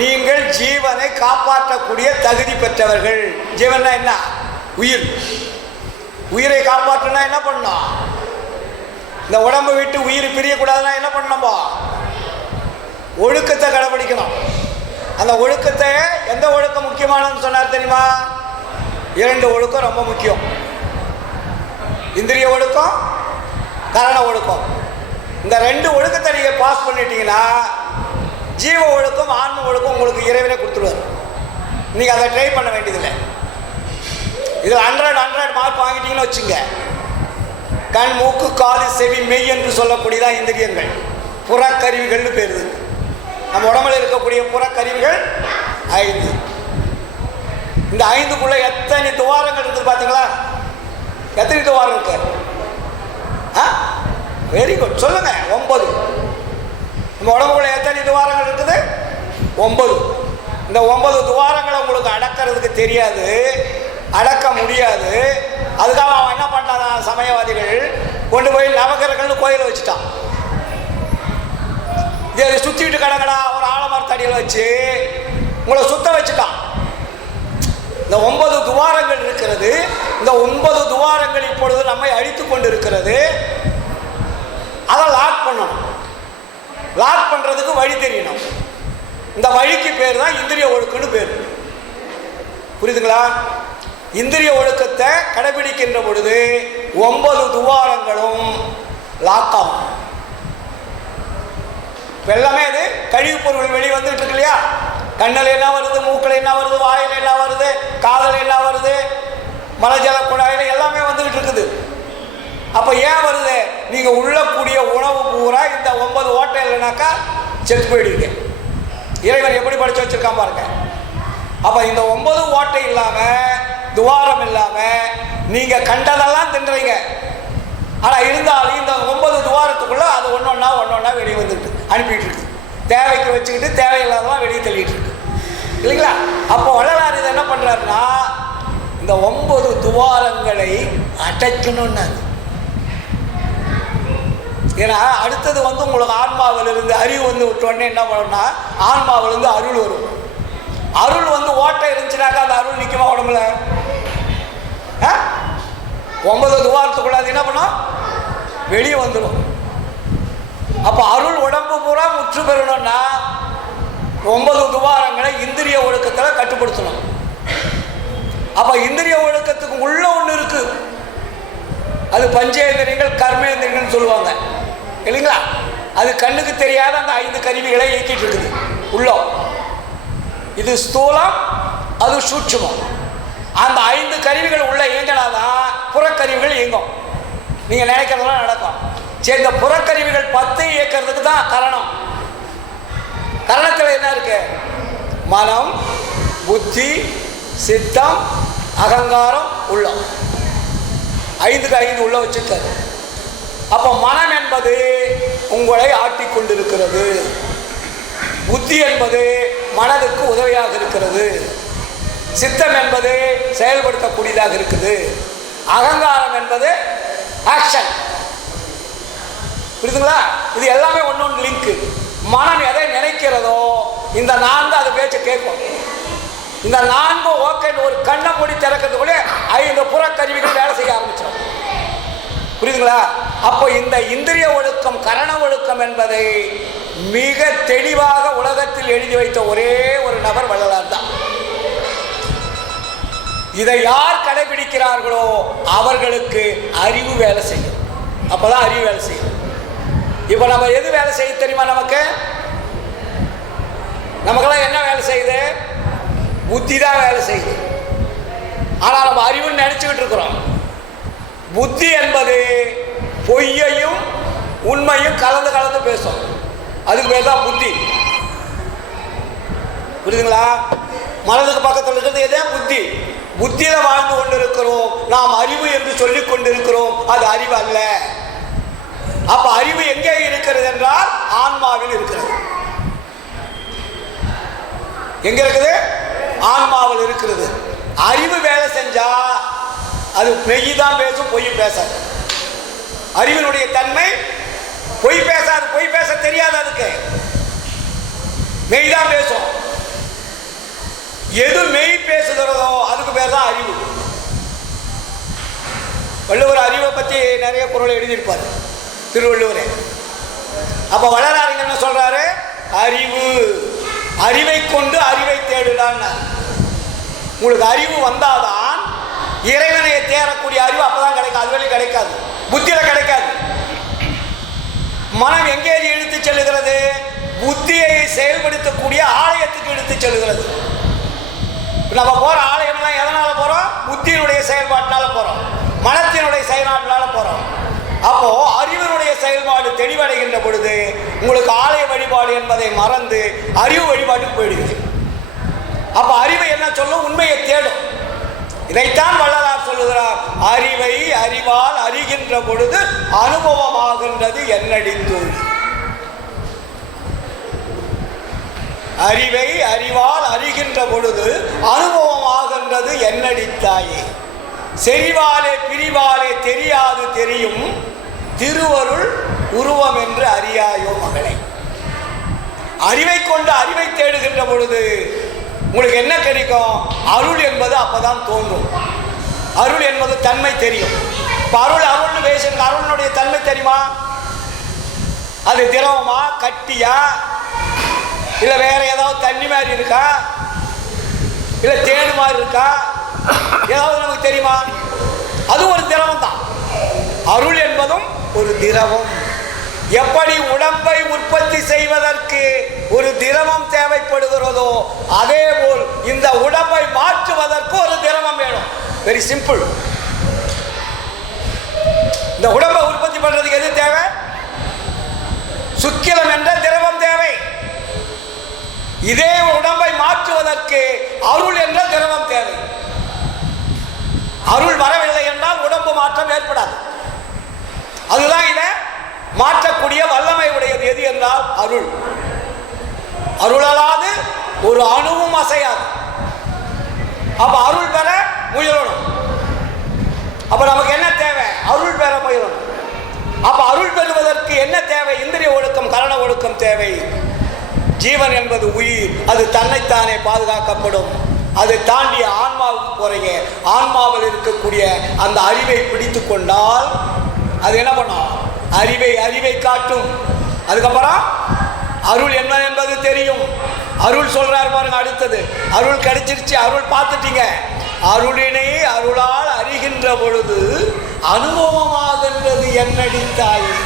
நீங்கள் ஜீவனை காப்பாற்றக்கூடிய தகுதி பெற்றவர்கள். ஜீவன்னா என்ன? உயிர். உயிரை காப்பாற்றினா என்ன பண்ணணும்? இந்த உடம்பை விட்டு உயிர் பிரியக்கூடாதுன்னா என்ன பண்ணணும்பா? ஒழுக்கத்தை கடைபிடிக்கணும். அந்த ஒழுக்கத்தை எந்த ஒழுக்கம் முக்கியமானதுன்னு சொன்னார் தெரியுமா? 2 ஒழுக்கம் ரொம்ப முக்கியம். இந்திரிய ஒழுக்கம், கரண ஒழுக்கம். இந்த 2 ஒழுக்கத்தை நீங்கள் பாஸ் பண்ணிட்டீங்கன்னா ஜீவ ஒழுக்கம், ஆன்ம ஒழுக்கம் உங்களுக்கு இறைவனே கொடுத்துருவார். நீங்கள் அதை ட்ரை பண்ண வேண்டியதில்லை. இதில் 100 மார்க் வாங்கிட்டீங்கன்னு வச்சுங்க, கண், மூக்கு, காது, செவி, மெய் என்று சொல்லக்கூடியதான் இந்திரியங்கள். புறக்கருவிகள்னு பேர். நம்ம உடம்புல இருக்கக்கூடிய புறக்கருவிகள் 5. இந்த 5க்குள்ள எத்தனை துவாரங்கள் இருக்குது பார்த்தீங்களா? எத்தனை துவாரம் இருக்கு? வெரி குட், சொல்லுங்க. 9. நம்ம உடம்புக்குள்ள எத்தனை துவாரங்கள் இருக்குது? 9. இந்த 9 துவாரங்களை உங்களுக்கு அடக்கிறதுக்கு தெரியாது, அடக்க முடியாது. அதுக்காக அவன் என்ன பண்ணிட்டான்? சமயவாதிகள் கொண்டு போய் நவகிரகங்கள்னு கோயிலை வச்சுட்டான். இதை சுற்றிட்டு கிடக்கடா ஒரு ஆலமரத்தடியில் வச்சு உங்களை சுத்த வச்சுட்டான். இந்த 9 துவாரங்கள் இருக்கிறது. இந்த 9 துவாரங்கள் இப்பொழுது நம்மை அழித்து கொண்டு இருக்கிறது. அதை லாக் பண்ணணும். லாக் பண்ணுறதுக்கு வழி தெரியணும். இந்த வழிக்கு பேர் தான் இந்திரிய ஒழுக்கம்னு பேர். புரியுதுங்களா? இந்திரிய ஒழுக்கத்தை கடைபிடிக்கின்ற பொழுது 9 துவாரங்களும் லாக் ஆகும். இப்போ எல்லாமே அது கழிவுப் பொருள் வெளியே வந்துட்டு இருக்கு இல்லையா? கண்ணில் என்ன வருது, மூக்கில் என்ன வருது, வாயில் என்ன வருது, காதில் என்ன வருது, மலஜல குழாயில் எல்லாமே வந்துகிட்டு இருக்குது. அப்போ ஏன் வருது? நீங்கள் உள்ளக்கூடிய உணவு பூரா இந்த 9 ஓட்டை இல்லைனாக்கா செத்து போயிடுவீங்க. இறைவன் எப்படி படித்து வச்சிருக்கான் பாருங்க. அப்போ இந்த 9 ஓட்டை இல்லாமல், துவாரம் இல்லாமல் நீங்கள் கண்டதெல்லாம் தின்றீங்க. ஆனால் இருந்தாலும் இந்த 9 துவாரத்துக்குள்ளே அது ஒன்றொன்னா வெளியே வந்துட்டு அனுப்பிட்டு இருக்கு. தேவைக்கு வச்சுக்கிட்டு தேவையில்லாதெல்லாம் வெளியே தள்ளிட்டு இருக்கு இல்லைங்களா? அப்போ வள்ளலார் இதை என்ன பண்ணுறாருன்னா, இந்த 9 துவாரங்களை அடைக்கணும்னாரு. ஏன்னா அடுத்தது உங்களுக்கு ஆன்மாவிலிருந்து அறிவு விட்டோடனே என்ன பண்ணணும்னா, ஆன்மாவிலிருந்து அருள் வரும். அருள் ஓட்டை இருந்துச்சுனாக்கா அந்த அருள் நிற்குமா உடம்புல? 9 துவாரத்துக்குள்ள அது என்ன பண்ணும்? வெளியே வந்துடும். அப்போ அருள் உடம்பு பூரா முற்று பெறணும்னா 9 துவாரங்களை இந்திரிய ஒழுக்கத்தில் கட்டுப்படுத்தணும். அப்போ இந்திரிய ஒழுக்கத்துக்கு உள்ள ஒன்று இருக்கு. அது பஞ்சேந்திரியங்கள், கர்மேந்திரியங்கள் சொல்லுவாங்க இல்லைங்களா? அது கண்ணுக்கு தெரியாத அந்த 5 கருவிகளை இயக்கிட்டு இருக்குது உள்ள. இது ஸ்தூலம், அது சூட்சுமம். அந்த 5 கருவிகள் உள்ள இயங்கினாதான் புறக்கருவிகள் இயங்கும். நீங்கள் நினைக்கிறதெல்லாம் நடக்கும். சரி, இந்த புறக்கருவிகள் 10 இயக்கிறதுக்கு தான் கரணம். கரணத்தில் என்ன இருக்கு? மனம், புத்தி, சித்தம், அகங்காரம், உள்ளம். 5க்கு 5 உள்ள வச்சுருக்காரு. அப்போ மனம் என்பது உங்களை ஆட்டிக்கொண்டிருக்கிறது. புத்தி என்பது மனதுக்கு உதவியாக இருக்கிறது. சித்தம் என்பது செயல்படுத்தக்கூடியதாக இருக்குது. அகங்காரம் என்பது ஆக்ஷன். புரியுதுங்களா? இது எல்லாமே ஒன்று லிங்க். மனம் எதை நினைக்கிறதோ இந்த 4 அது பேச்சு கேட்கும். இந்த 4 ஓகேன்னு ஒரு கண்ணை மூடி திறக்கிறதுக்குள்ளே 5 புறக்கருவிகள் வேலை செய்ய ஆரம்பிச்சிடும். புரியுதுங்களா? அப்போ இந்த இந்திரிய ஒழுக்கம், கரண ஒழுக்கம் என்பதை மிக தெளிவாக உலகத்தில் எழுதி வைத்த ஒரே ஒரு நபர் வள்ளலார் தான். இதை யார் கடைபிடிக்கிறார்களோ அவர்களுக்கு அறிவு வேலை செய்யும். அப்போதான் அறிவு வேலை செய்யும். இப்போ நம்ம எது வேலை செய்ய தெரியுமா? நமக்கெல்லாம் என்ன வேலை செய்யுது? புத்தி தான் வேலை செய்யுது. ஆனால் நம்ம அறிவுன்னு நினச்சிக்கிட்டு இருக்கிறோம். புத்தி என்பது பொய்யையும் உண்மையும் கலந்து கலந்து பேசும். அதுக்கு பேர் தான் புத்தி. புரியுதுங்களா? மனதுக்கு பக்கத்தில் இருக்கிறது எதே புத்தி. புத்தியில் வாழ்ந்து கொண்டிருக்கிறோம். நாம் அறிவு என்று சொல்லிக் கொண்டிருக்கிறோம். அது அறிவு அல்ல. அப்ப அறிவு எங்கே இருக்கிறது என்றால் ஆன்மாவில் இருக்கிறது. எங்க இருக்குது? ஆன்மாவில் இருக்கிறது. அறிவு வேலை செஞ்சா அது மெய் தான் பேசும், பொய் பேசாது. அறிவினுடைய தன்மை பொய் பேசாது, பொய் பேச தெரியாது, அதுக்கு மெய் தான் பேசும். எது மெய் பேசுகிறதோ அதுக்கு பேர் தான் அறிவு. வள்ளுவர் அறிவை பற்றி நிறைய குறள் எழுதியிருப்பார், திருவள்ளுவரே. அப்ப வள்ளலார் என்ன சொல்றாரு? அறிவு, அறிவை கொண்டு அறிவை தேடுடான். உங்களுக்கு அறிவு வந்தாதான் இறைவனை தேடக்கூடிய அறிவு அப்பதான் கிடைக்கும், அதுவரை கிடைக்காது, புத்தியில கிடைக்காது. மனம் எங்கே இழுத்து செல்லுகிறது? புத்தியை செயல்படுத்தக்கூடிய ஆலயத்துக்கு இழுத்து செல்லுகிறது. நம்ம போற ஆலயம் எல்லாம் எதனால போறோம்? புத்தியினுடைய செயல்பாட்டினால போறோம், மனத்தினுடைய செயல்பாட்டினால போறோம். அப்போ அறிவினுடைய செயல்பாடு தெளிவடைகின்ற பொழுது உங்களுக்கு ஆலய வழிபாடு என்பதை மறந்து அறிவு வழிபாட்டுக்கு போயிடுது. அப்ப அறிவு என்ன சொல்லும்? உண்மையை தேடும். இதைத்தான் வள்ளலார் சொல்லுகிறார், அறிவை அறிவால் அறிகின்ற பொழுது அனுபவமாகின்றது என்னடி தோழி. அறிவை அறிவால் அறிகின்ற பொழுது அனுபவமாகின்றது என்னடி தாயே. செறிவாலே பிரிவாலே தெரியாது தெரியும் திருவருள் உருவம் என்று அறியாயோ மகளை. அறிவை கொண்டு அறிவை தேடுகின்ற பொழுது உங்களுக்கு என்ன கிடைக்கும்? அருள் என்பது அப்பதான் தோன்றும். அருள் என்பது தன்மை தெரியும். இப்ப அருள் அருள்னு பேசுங்க, அருளுடைய தன்மை தெரியுமா? அது திரவமா, கட்டியா, இல்ல வேற ஏதாவது தண்ணி மாதிரி இருக்கா, இல்ல தேனு மாதிரி இருக்கா, ஏதாவது நமக்கு தெரியுமா? அது ஒரு திரவம் தான். அருள் என்பதும் ஒரு திரவம். எப்படி உடம்பை உற்பத்தி செய்வதற்கு ஒரு திரவம் தேவைப்படுகிறதோ அதே போல் இந்த உடம்பை மாற்றுவதற்கு ஒரு திரவம் வேணும். Very simple. இந்த உடம்பை உற்பத்தி பண்றதுக்கு எது தேவை? சுக்கிலம் என்ற திரவம் தேவை. இதே உடம்பை மாற்றுவதற்கு அருள் என்ற திரவம் தேவை. அருள் வரவில்லை என்றால் உடம்பு மாற்றம் ஏற்படாது. அதுதான் இதை மாற்றக்கூடிய வல்லமை உடையது. எது என்றால் அருள். அருளலாது ஒரு அணுவும் அசையாது. அப்ப அருள் பெற முயலணும். அப்ப நமக்கு என்ன தேவை? அருள் பெற முயலணும். அப்ப அருள் பெறுவதற்கு என்ன தேவை? இந்திரிய ஒழுக்கம், கரண ஒழுக்கம் தேவை. ஜீவன் என்பது உயிர், அது தன்னைத்தானே பாதுகாக்கப்படும். அதை தாண்டி ஆன்மாவுக்கு போறீங்க. ஆன்மாவில் இருக்கக்கூடிய அந்த அறிவை பிடித்து கொண்டால் அது என்ன பண்ணும்? அறிவை காட்டும். அதுக்கப்புறம் அருள் என்ன என்பது தெரியும். அருள் சொல்றார் பாருங்க. அடுத்தது அருள் கிடைச்சிருச்சு, அருள் பார்த்துட்டீங்க. அருளினை அருளால் அறிகின்ற பொழுது அனுபவமாகின்றது என்னடி தாயே.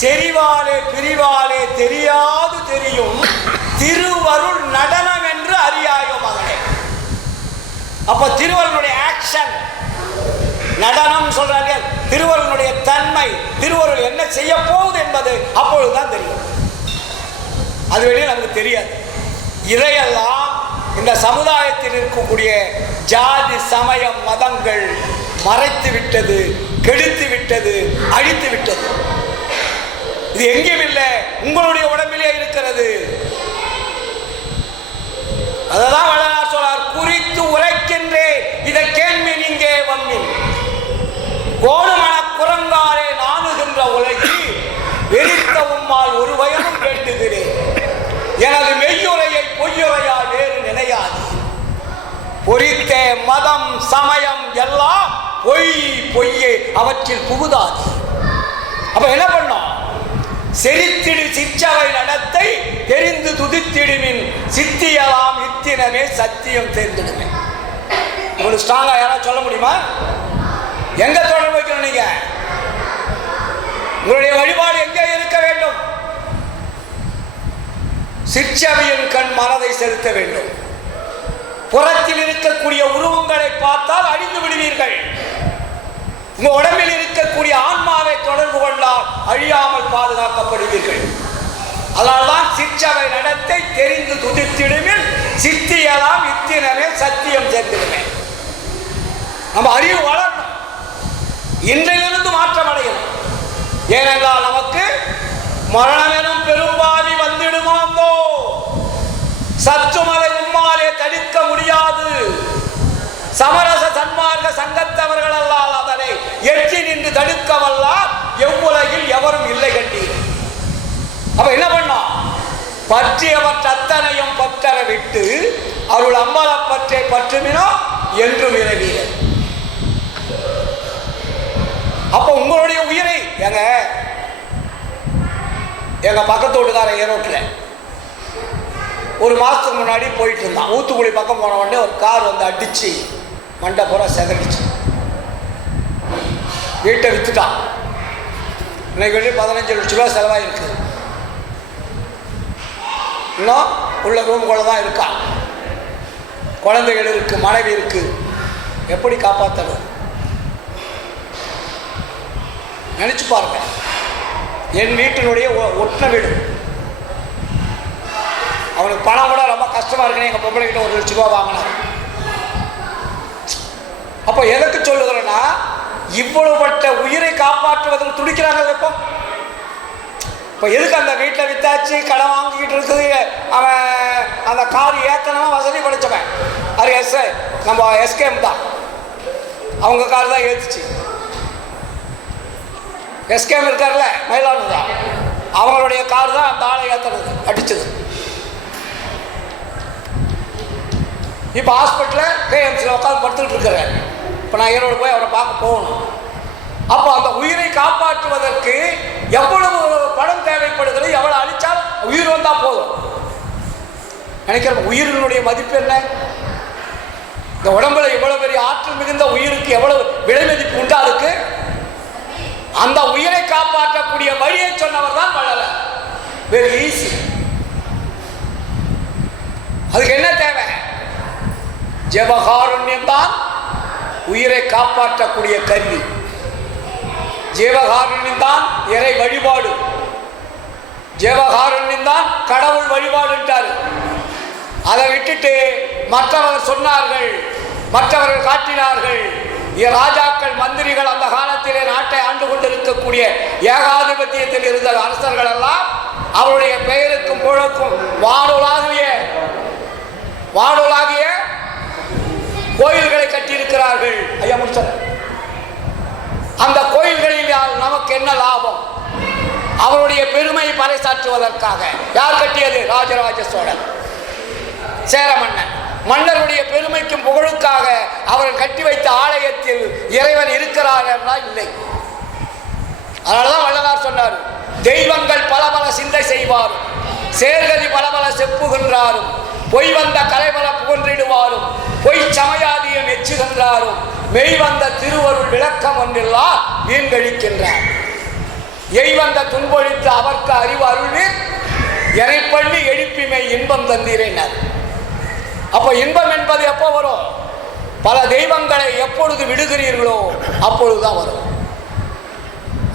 செறிவாலே பிரிவாலே தெரியாது தெரியும் திருவருள் நடனம் என்று அறியாயோ மகளே. அப்ப திருவருளுடைய ஆக்ஷன், நடனம் சொல்றாங்க. திருவருளுடைய தன்மை, திருவருள் என்ன செய்ய போகுது என்பது அப்பொழுதுதான் தெரியும். அது வெளியே நமக்கு தெரியாது. இதையெல்லாம் இந்த சமுதாயத்தில் இருக்கக்கூடிய ஜாதி சமயம் மதங்கள் மறைத்து விட்டது, கெடுத்து விட்டது, அழித்து விட்டது. இது எங்கேயும் இல்லை, உங்களுடைய உடம்பிலே இருக்கிறது. அததான் வள்ளலார் சொல்றார், குறித்து உரைக்கின்றேன் இதை கேள்வி நீங்கே வம்மின் கோடுமன குரங்காரே நாணுகின்ற உலகி வெறித்த உம்மால் ஒரு வயதும் வேண்டுகிறேன். எனது மெய்யுரையை பொய்யுரையா வேறு நினையாது. பொறித்த மதம் சமயம் எல்லாம் பொய் பொய்யே அவற்றில் புகுதாது. அப்ப என்ன பண்ணோம்? செரித்திடு சிற்றவை நடத்தை தெரிந்து துதித்திடுமின் சித்தியலாம் இத்தினமே சத்தியம் தெரிந்திடுமே. உங்களுக்கு ஸ்ட்ராங்கா யாராவது சொல்ல முடியுமா? எங்க தொடர்பு வைக்கணும்? நீங்க உங்களுடைய வழிபாடு எங்கே இருக்க வேண்டும்? சிற்றவையின் கண் மனதை செலுத்த வேண்டும். புறத்தில் இருக்கக்கூடிய உருவங்களை பார்த்தால் அழிந்து விடுவீர்கள். உங்க உடம்பில் இருக்கக்கூடிய ஆன்மாவை தொடர்பு கொண்டால் அழியாமல் பாதுகாக்கப்படுவீர்கள். அதனால்தான் சிற்றவை நடத்தை தெரிந்து துதித்திடுமில் சித்தியலாம் இத்தினமே சத்தியம் சேர்ந்திடுமே. நம்ம அறிவு வளரணும், இன்றிலிருந்து மாற்றம் அடையணும். ஏனென்றால் நமக்கு மரணம் எனும் பெரும்பாவி வந்துடுமாந்தோ சற்றுமலை உம்மாலே தடுக்க முடியாது. சமரச சன்மார்க்க சங்கத்தவர்கள் அல்லால் அதனை எட்டி நின்று தடுக்க வல்லார் எவ்வுலகில் எவரும் இல்லை கண்டீர். அப்ப என்ன பண்ணோம்? பற்றியவற்ற அத்தனையும் பற்றற விட்டு அருள் அம்பலப்பற்றை பற்றுமினோ என்றும் இறங்கிய. அப்ப உங்களுடைய உயிரை எங்க பக்கத்து வீட்டுக்காரன் ஈரோட்டில் ஒரு மாசத்துக்கு முன்னாடி போயிட்டு இருந்தான். ஊத்துக்குழி பக்கம் போன உடனே ஒரு கார் வந்து அடிச்சு மண்டை பூரா செதறிச்சு. வீட்டை வித்துட்டான். இன்னைக்கு வெளியே 15 லட்ச ரூபா செலவாயிருக்கு. இன்னும் உள்ள ரூம்குள்ள தான் இருக்கான். குழந்தைகள் இருக்கு, மனைவி இருக்கு. எப்படி காப்பாற்றணும் நினைச்சு பாருங்க. என் வீட்டினுடைய ஒட்டின வீடு. அவனுக்கு பணம் கூட ரொம்ப கஷ்டமா இருக்குன்னு எங்க பொம்பளைகிட்ட 1 லட்ச ரூபா வாங்கினார். அப்போ எதற்கு சொல்லுகிறேன்னா, இவ்வளவுபட்ட உயிரை காப்பாற்றுவதற்கு துடிக்கிறாங்க. இப்போ எதுக்கு அந்த வீட்டில் வித்தாச்சு, கடன் வாங்கிக்கிட்டு இருக்குது. அவன் அந்த கார் ஏத்தனமா வசதி படித்தவன். அது நம்ம எஸ்கேம் தான், அவங்க கார் தான் ஏத்துச்சு. எஸ்கேம் இருக்கார்ல மயிலாடுதுறை தான், அவங்களுடைய கார் தான் அந்த ஆளை ஏத்தனது, அடிச்சது. இப்போ ஹாஸ்பிட்டலில் கேஎம்சியில் உட்காந்து படுத்துக்கிட்டு இருக்கிறேன். இப்போ நான் ஈரோடு போய் அவரை பார்க்க போகணும். அப்போ அந்த உயிரை காப்பாற்றுவதற்கு எவ்வளவு பணம் தேவைப்படுகிறது, எவ்வளவு அழிச்சால் உயிர் வந்தால் போதும் நினைக்கிறோம். உயிரினுடைய மதிப்பு என்ன? இந்த உடம்புல எவ்வளவு பெரிய ஆற்றல் மிகுந்த உயிருக்கு எவ்வளவு விலை மதிப்பு உண்டா இருக்கு. அந்த உயிரை காப்பாற்றக்கூடிய வழியை சொன்னவர் தான் வள்ளலார். Very easy. அதுக்கு என்ன தேவை? ஜீவகாருண்யம் தான் உயிரை காப்பாற்றக்கூடிய கருவி. ஜீவகாருண்யம் தான் இறை வழிபாடு. ஜீவகாருண்யம் தான் கடவுள் வழிபாடுன்றாரு. அதை விட்டுட்டு மற்றவர்கள் சொன்னார்கள், மற்றவர்கள் காட்டினார்கள். ராஜாக்கள் மந்திரிகள் அந்த காலத்திலே நாட்டை ஆண்டு கொண்டிருக்கக்கூடிய ஏகாதிபத்தியத்தில் இருந்த அரசர்கள் எல்லாம் அவருடைய பெயருக்கும் புகழுக்கும் வானூலாகிய கோயில்களை கட்டியிருக்கிறார்கள். ஐயா முடிச்சார். அந்த கோயில்களில் நமக்கு என்ன லாபம்? அவருடைய பெருமை பறைசாற்றுவதற்காக. யார் கட்டியது? ராஜராஜ சோழன், சேர மன்னன். மன்னருடைய பெருமைக்கும் புகழுக்காக அவர்கள் கட்டி வைத்த ஆலயத்தில் இறைவன் இருக்கிறார் என்றால் இல்லை. அதனாலதான் வள்ளலார் சொன்னார், தெய்வங்கள் பல பல சிந்தை செய்வாரும், சேர்கதி பல பல செப்புகின்றாரும், பொய் வந்த கலைபல புகன்றிடுவாரும், பொய் சமயாதியை மெச்சுகின்றாரும், மெய் வந்த திருவருள் விளக்கம் ஒன்றெல்லாம் வீண்கழிக்கின்றார். எய் வந்த துன்பொழித்து அவர்க்கு அறிவு அருள்வீர், எனை பண்ணி எழுப்பிமை இன்பம் தந்தீரேனார். அப்போ இன்பம் என்பது எப்போ வரும்? பல தெய்வங்களை எப்பொழுது விடுகிறீர்களோ அப்பொழுதுதான் வரும்.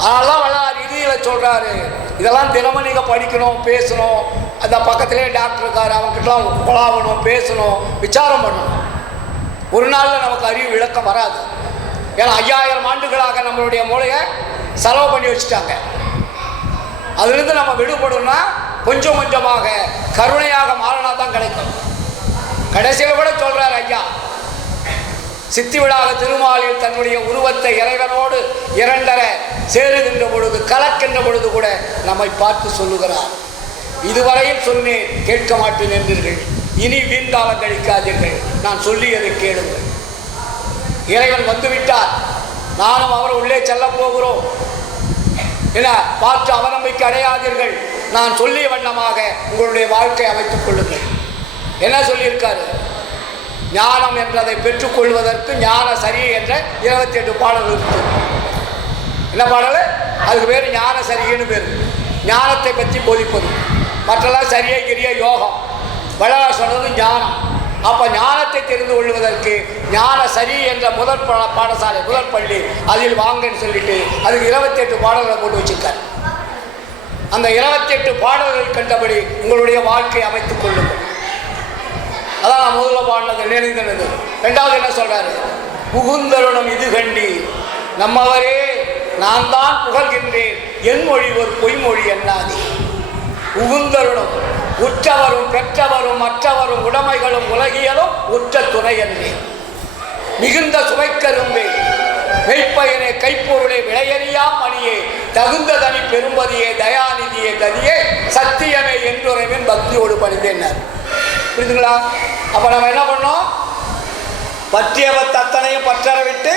அதனால்தான் வள்ளலார் இறுதியில் சொல்றாரு, இதெல்லாம் தினமும் நீங்க படிக்கணும், பேசணும். அந்த பக்கத்திலே டாக்டர் இருக்காரு, அவங்ககிட்டலாம் கொலாவணும், பேசணும், விசாரம் பண்ணணும். ஒரு நாளில் நமக்கு அறிவு விளக்கம் வராது. ஏன்னா 5000 ஆண்டுகளாக நம்மளுடைய மூளையை செலவு பண்ணி வச்சுட்டாங்க. அதிலிருந்து நம்ம விடுபடணும்னா கொஞ்சம் கொஞ்சமாக கருணையாக மாறினா தான் கிடைக்கும். கடைசியில் கூட சொல்றார் ஐயா, சித்தி விழாக திருமாலில் தன்னுடைய உருவத்தை இறைவனோடு இரண்டர சேருகின்ற பொழுது, கலக்கின்ற பொழுது கூட நம்மை பார்த்து சொல்லுகிறார், இதுவரையில் சொன்னேன் கேட்க மாட்டேன் என்றீர்கள், இனி வீண்காலம் கழிக்காதீர்கள், நான் சொல்லியதை கேளுங்கள். இறைவன் வந்துவிட்டார், நானும் அவர் உள்ளே செல்ல போகிறோம் என பார்த்து அவநம்பிக்கை அடையாதீர்கள், நான் சொல்லிய வண்ணமாக உங்களுடைய வாழ்க்கை அமைத்துக் கொள்ளுங்கள். என்ன சொல்லியிருக்காரு? ஞானம் என்றதை பெற்றுக்கொள்வதற்கு ஞான சரி என்ற 28 பாடல்கள் இருக்கு. என்ன பாடல்? அதுக்கு பேர் ஞான சரின்னு பேர். ஞானத்தை பற்றி போதிப்பது. மற்றெல்லாம் சரியை கிரிய யோகம். வள்ளலார் சொன்னது ஞானம். அப்போ ஞானத்தை தெரிந்து கொள்வதற்கு ஞான சரி என்ற முதல் பாடசாலை, முதல் பள்ளி, அதில் வாங்கன்னு சொல்லிட்டு அதுக்கு 28 பாடல்களை போட்டு வச்சிருக்காரு. அந்த 28 பாடல்கள் கண்டபடி உங்களுடைய வாழ்க்கையை அமைத்துக் கொள்ளுங்கள். அதான் நான் முதல்ல பாடினது நினைந்தது. ரெண்டாவது என்ன சொல்றாரு? புகுந்தருடம் இது கண்டி நம்மவரே நான் தான் புகழ்கின்றேன், என் மொழி ஒரு பொய்மொழி என்னாதி. புகுந்தருடம் உற்றவரும் பெற்றவரும் மற்றவரும் உடைமைகளும் உலகியலும் உற்ற துணையன்றே மிகுந்த சுவைக்கரும்பே மெய்ப்பயனே கைப்பொருளே விளையறியா மணியே தகுந்த தனி பெரும்பதியே தயாநிதியே கதியே சத்தியமே என்றுரைவின் பக்தியோடு பணிந்தேன்னார். புரியுதுங்களா? அப்ப நம்ம என்ன பண்ணோம்? பற்றியவத் அத்தனையும் பற்றற விட்டு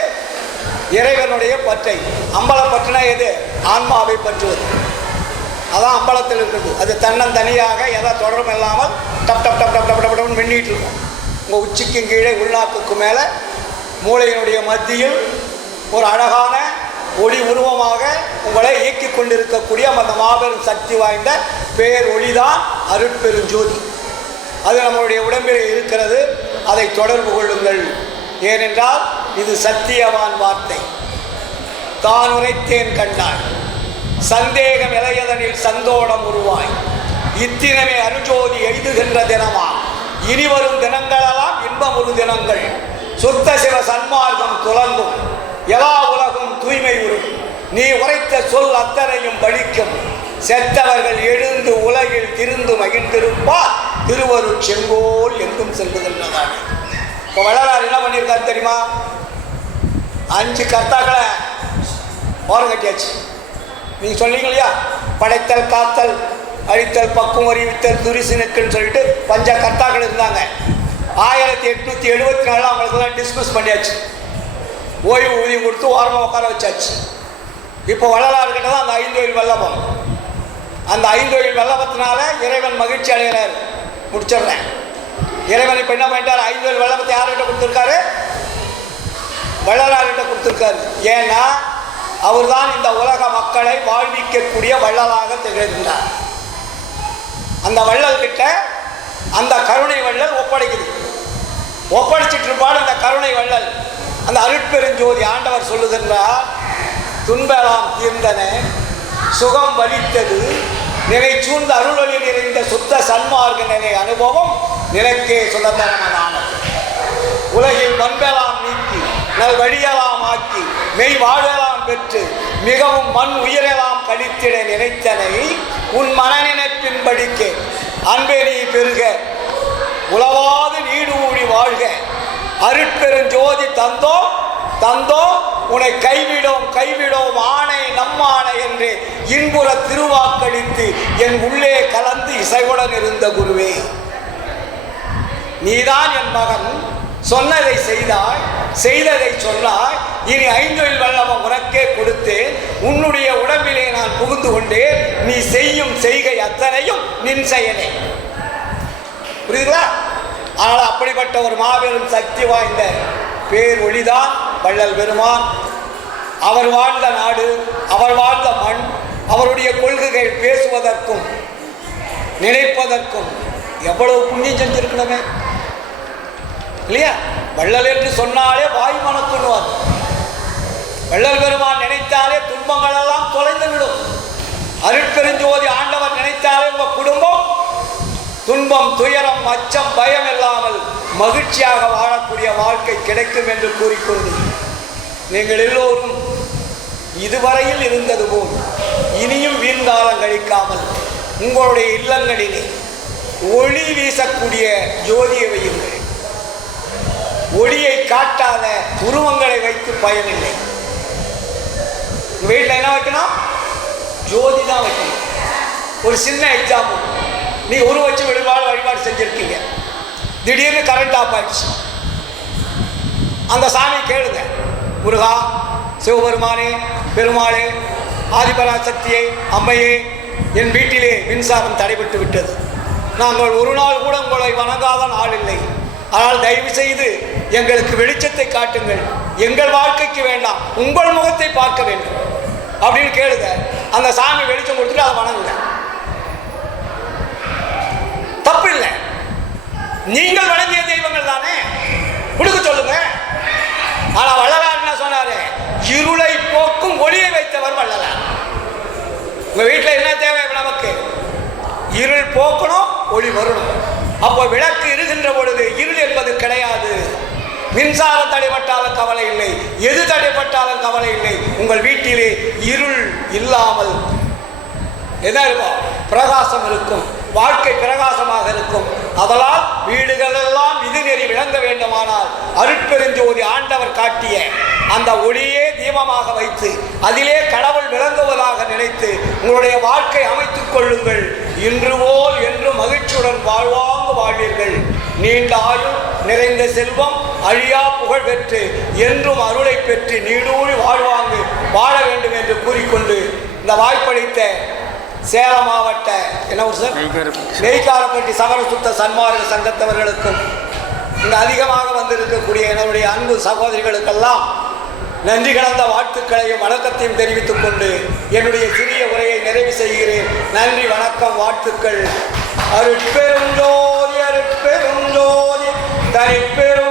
இறைவனுடைய பற்றை, அம்பலம் பற்றினா எது? ஆன்மாவை பற்றுவது. அதான் அம்பலத்தில் இருக்குது. அது தன்னந்தனியாக எதை தொடரும் இல்லாமல் டப் டப் டப் டப் டப் டப்னு மின்னிட்டு இருக்கும். உங்கள் உச்சிக்கும் கீழே உள்நாக்குக்கு மேலே மூளையினுடைய மத்தியில் ஒரு அழகான ஒளி உருவமாக உங்களை இயக்கி கொண்டிருக்கக்கூடிய அந்த மாபெரும் சக்தி வாய்ந்த பேர் ஒளிதான் அருட்பெருஞ்சோதி. அது நம்மளுடைய உடம்பில் இருக்கிறது. அதை தொடர்பு கொள்ளுங்கள். ஏனென்றால் இது சத்தியவான் வார்த்தை. தான் உரைத்தேன் கண்டாய் சந்தேகம் இளையதனில் சந்தோடம் உருவாய் இத்தினமே அருஜோதி எய்துகின்ற தினமா இனிவரும் தினங்களெல்லாம் இன்பம் ஒரு தினங்கள் சுத்த சிவ சன்மார்க்கம் துலங்கும் எல்லா உலகும் தூய்மை உறும் நீ உரைத்த சொல் அத்தனையும் பலிக்கும் செத்தவர்கள் எழுந்து உலகில் திருந்து மகிழ்ந்திருப்பார் திருவருட் செங்கோல் எங்கும் செல்லுகின்றதாக. இப்போ வள்ளலார் என்ன பண்ணியிருக்காரு தெரியுமா? 5 கர்த்தாக்களை ஓரம் கட்டியாச்சு. நீங்கள் சொன்னீங்க இல்லையா, படைத்தல் காத்தல் அழித்தல் பக்குவம் அறிவித்தல் துரிசினுக்குன்னு சொல்லிட்டு 5 கர்த்தாக்கள் இருந்தாங்க. 1874 அவங்களுக்கெல்லாம் டிஸ்மிஸ் பண்ணியாச்சு. ஓய்வு ஊதியம் கொடுத்து ஓரமாக உட்கார வச்சாச்சு. இப்போ வள்ளலார்கிட்ட தான் அந்த 5 வயல் வல்லபம். அந்த 5 வயல் வல்லபத்தினால இறைவன் மகிழ்ச்சி அடைகிறார். முடிச்சிடுறேன். இறைவன் இப்போ என்ன பண்ணிட்டார்? 5 வயல் வல்லபத்தை யார்கிட்ட கொடுத்துருக்காரு? வள்ளலார்கிட்ட கொடுத்துருக்காரு. ஏன்னா அவர் தான் இந்த உலக மக்களை வாழ்விக்கக்கூடிய வள்ளலாக திகழ்கின்றார். அந்த வள்ளல்கிட்ட அந்த கருணை வள்ளல் ஒப்படைக்குது. ஒப்படைச்சிட்டு இருப்பாடு அந்த கருணை வள்ளல். அந்த அருட்பெருஞ்சோதி ஆண்டவர் சொல்லுகின்றார், துன்பெல்லாம் தீர்ந்தன சுகம் வலித்தது நிலை சூழ்ந்த அருளொளி நிறைந்த சுத்த சன்மார்க்க நிலை அனுபவம் நினைக்கே சுதந்திரமானது. உலகில் மண்பெல்லாம் நீக்கி நல் வழியெல்லாம் ஆக்கி மெய் வாழலாம் பெற்று மிகவும் மண் உயிரெல்லாம் கழித்திட நினைத்தனை உன் மனநினைப்பின் படிக்க அன்பே நீ பெருக உலவாது நீடு ஊழி வாழ்க அருட்பெருஞ்சோதி தந்தோ தந்தோ உன்னை கைவிடோம் கைவிடோம் ஆணை நம்மானை என்று இன்புற திருவாக்களித்து என் உள்ளே கலந்து இசைவுடன் இருந்த குருவே, நீதான் என் மகன், சொன்னதை செய்தாய், செய்ததை சொன்னாய், இனி 5 வயல் வல்லபம் உனக்கே கொடுத்தேன், உன்னுடைய உடம்பிலே நான் புகுந்து கொண்டேன், நீ செய்யும் செய்கை அத்தனையும் நின் செயலே. புரியுதுங்களா? ஆனால் அப்படிப்பட்ட ஒரு மாபெரும் சக்தி வாய்ந்த பேர் ஒளிதான் வள்ளல் பெருமான். அவர் வாழ்ந்த நாடு, அவர் வாழ்ந்த மண், அவருடைய கொள்கைகள் பேசுவதற்கும் நினைப்பதற்கும் எவ்வளவு புண்ணியம் செஞ்சிருக்கணுமே இல்லையா? வள்ளல் என்று சொன்னாலே வாய் மணக்குன்னுவார். வள்ளல் பெருமான் நினைத்தாலே துன்பங்கள் எல்லாம் தொலைந்து விடும். அருட்பெருஞ்சோதி ஆண்டவர் நினைத்தாலே உங்க குடும்பம் துன்பம் துயரம் அச்சம் பயம் இல்லாமல் மகிழ்ச்சியாக வாழக்கூடிய வாழ்க்கை கிடைக்கும் என்று கூறிக்கொண்டு நீங்கள் எல்லோரும் இதுவரையில் இருந்தது போல் இனியும் வீண்காலம் கழிக்காமல் உங்களுடைய இல்லங்களிலே ஒளி வீசக்கூடிய ஜோதியை வையுங்கள். ஒளியை காட்டாத உருவங்களை வைத்து பயனில்லை. வீட்டில் என்ன வைக்கணும்? ஜோதி தான் வைக்கணும். ஒரு சின்ன எக்ஸாம்பிள், நீ உருவச்சு வழிபாடு செஞ்சிருக்கீங்க, திடீர்னு கரண்ட் ஆஃப் ஆயிடுச்சு. அந்த சாமி கேளுங்க, முருகா, சிவபெருமானே, பெருமாளே, ஆதிபராசக்தியை, அம்மையே, என் வீட்டிலே மின்சாரம் தடைபட்டு விட்டது. நாங்கள் ஒரு நாள் கூட உங்களை வணங்காத நாள் இல்லை. ஆனால் தயவு செய்து எங்களுக்கு வெளிச்சத்தை காட்டுங்கள், எங்கள் வாழ்க்கைக்கு வேண்டாம், உங்கள் முகத்தை பார்க்க வேண்டும் அப்படின்னு கேளுங்க. அந்த சாமி வெளிச்சம் கொடுத்துட்டு அதை வணங்குங்க. தப்பு இல்லை, நீங்கள் வணங்கிய தெய்வங்கள் தானே, கொடுக்க சொல்லுங்க. ஆனா வள்ளலார் என்ன சொன்னாரு? இருளை போக்கும் ஒளியை வைத்தவர் வள்ளலார். உங்க வீட்டில் என்ன தேவை? நமக்கு இருள் போக்கணும், ஒளி வரணும். அப்போ விளக்கு இருக்கின்ற பொழுது இருள் என்பது கிடையாது. மின்சாரம் தடைப்பட்டாலும் கவலை இல்லை, எது தடைப்பட்டாலும் கவலை இல்லை. உங்கள் வீட்டிலே இருள் இல்லாமல் என்ன இருக்கும்? பிரகாசம் இருக்கும், வாழ்க்கை பிரகாசமாக இருக்கும். அதனால் வீடுகளெல்லாம் விதிநெறி விளங்க வேண்டுமானால் அருட்பெருஞ்சோதி ஆண்டவர் காட்டிய அந்த ஒளியே தீபமாக வைத்து அதிலே கடவுள் விளங்குவதாக நினைத்து உங்களுடைய வாழ்க்கை அமைத்துக் கொள்ளுங்கள். இன்று போல் என்று மகிழ்ச்சியுடன் வாழ்வாங்கு வாழ்வீர்கள். நீண்ட ஆயுள், நிறைந்த செல்வம், அழியா புகழ் பெற்று என்றும் அருளை பெற்று நீடூழி வாழ்வாங்கு வாழ வேண்டும் என்று கூறிக்கொண்டு இந்த வாய்ப்பளித்த சேலம் மாவட்ட நெய்க்காரப்பட்டி சமரசுத்த சன்மார்க்க சங்கத்தவர்களுக்கும் இங்கு அதிகமாக வந்திருக்கக்கூடிய என்னுடைய அன்பு சகோதரிகளுக்கெல்லாம் நன்றி கலந்த வாழ்த்துக்களையும் வணக்கத்தையும் தெரிவித்துக் கொண்டு என்னுடைய சிறிய உரையை நிறைவு செய்கிறேன். நன்றி, வணக்கம், வாழ்த்துக்கள். அருட்பெருஞ்சோதி அருட்பெருஞ்சோதி தனிப்பெரும்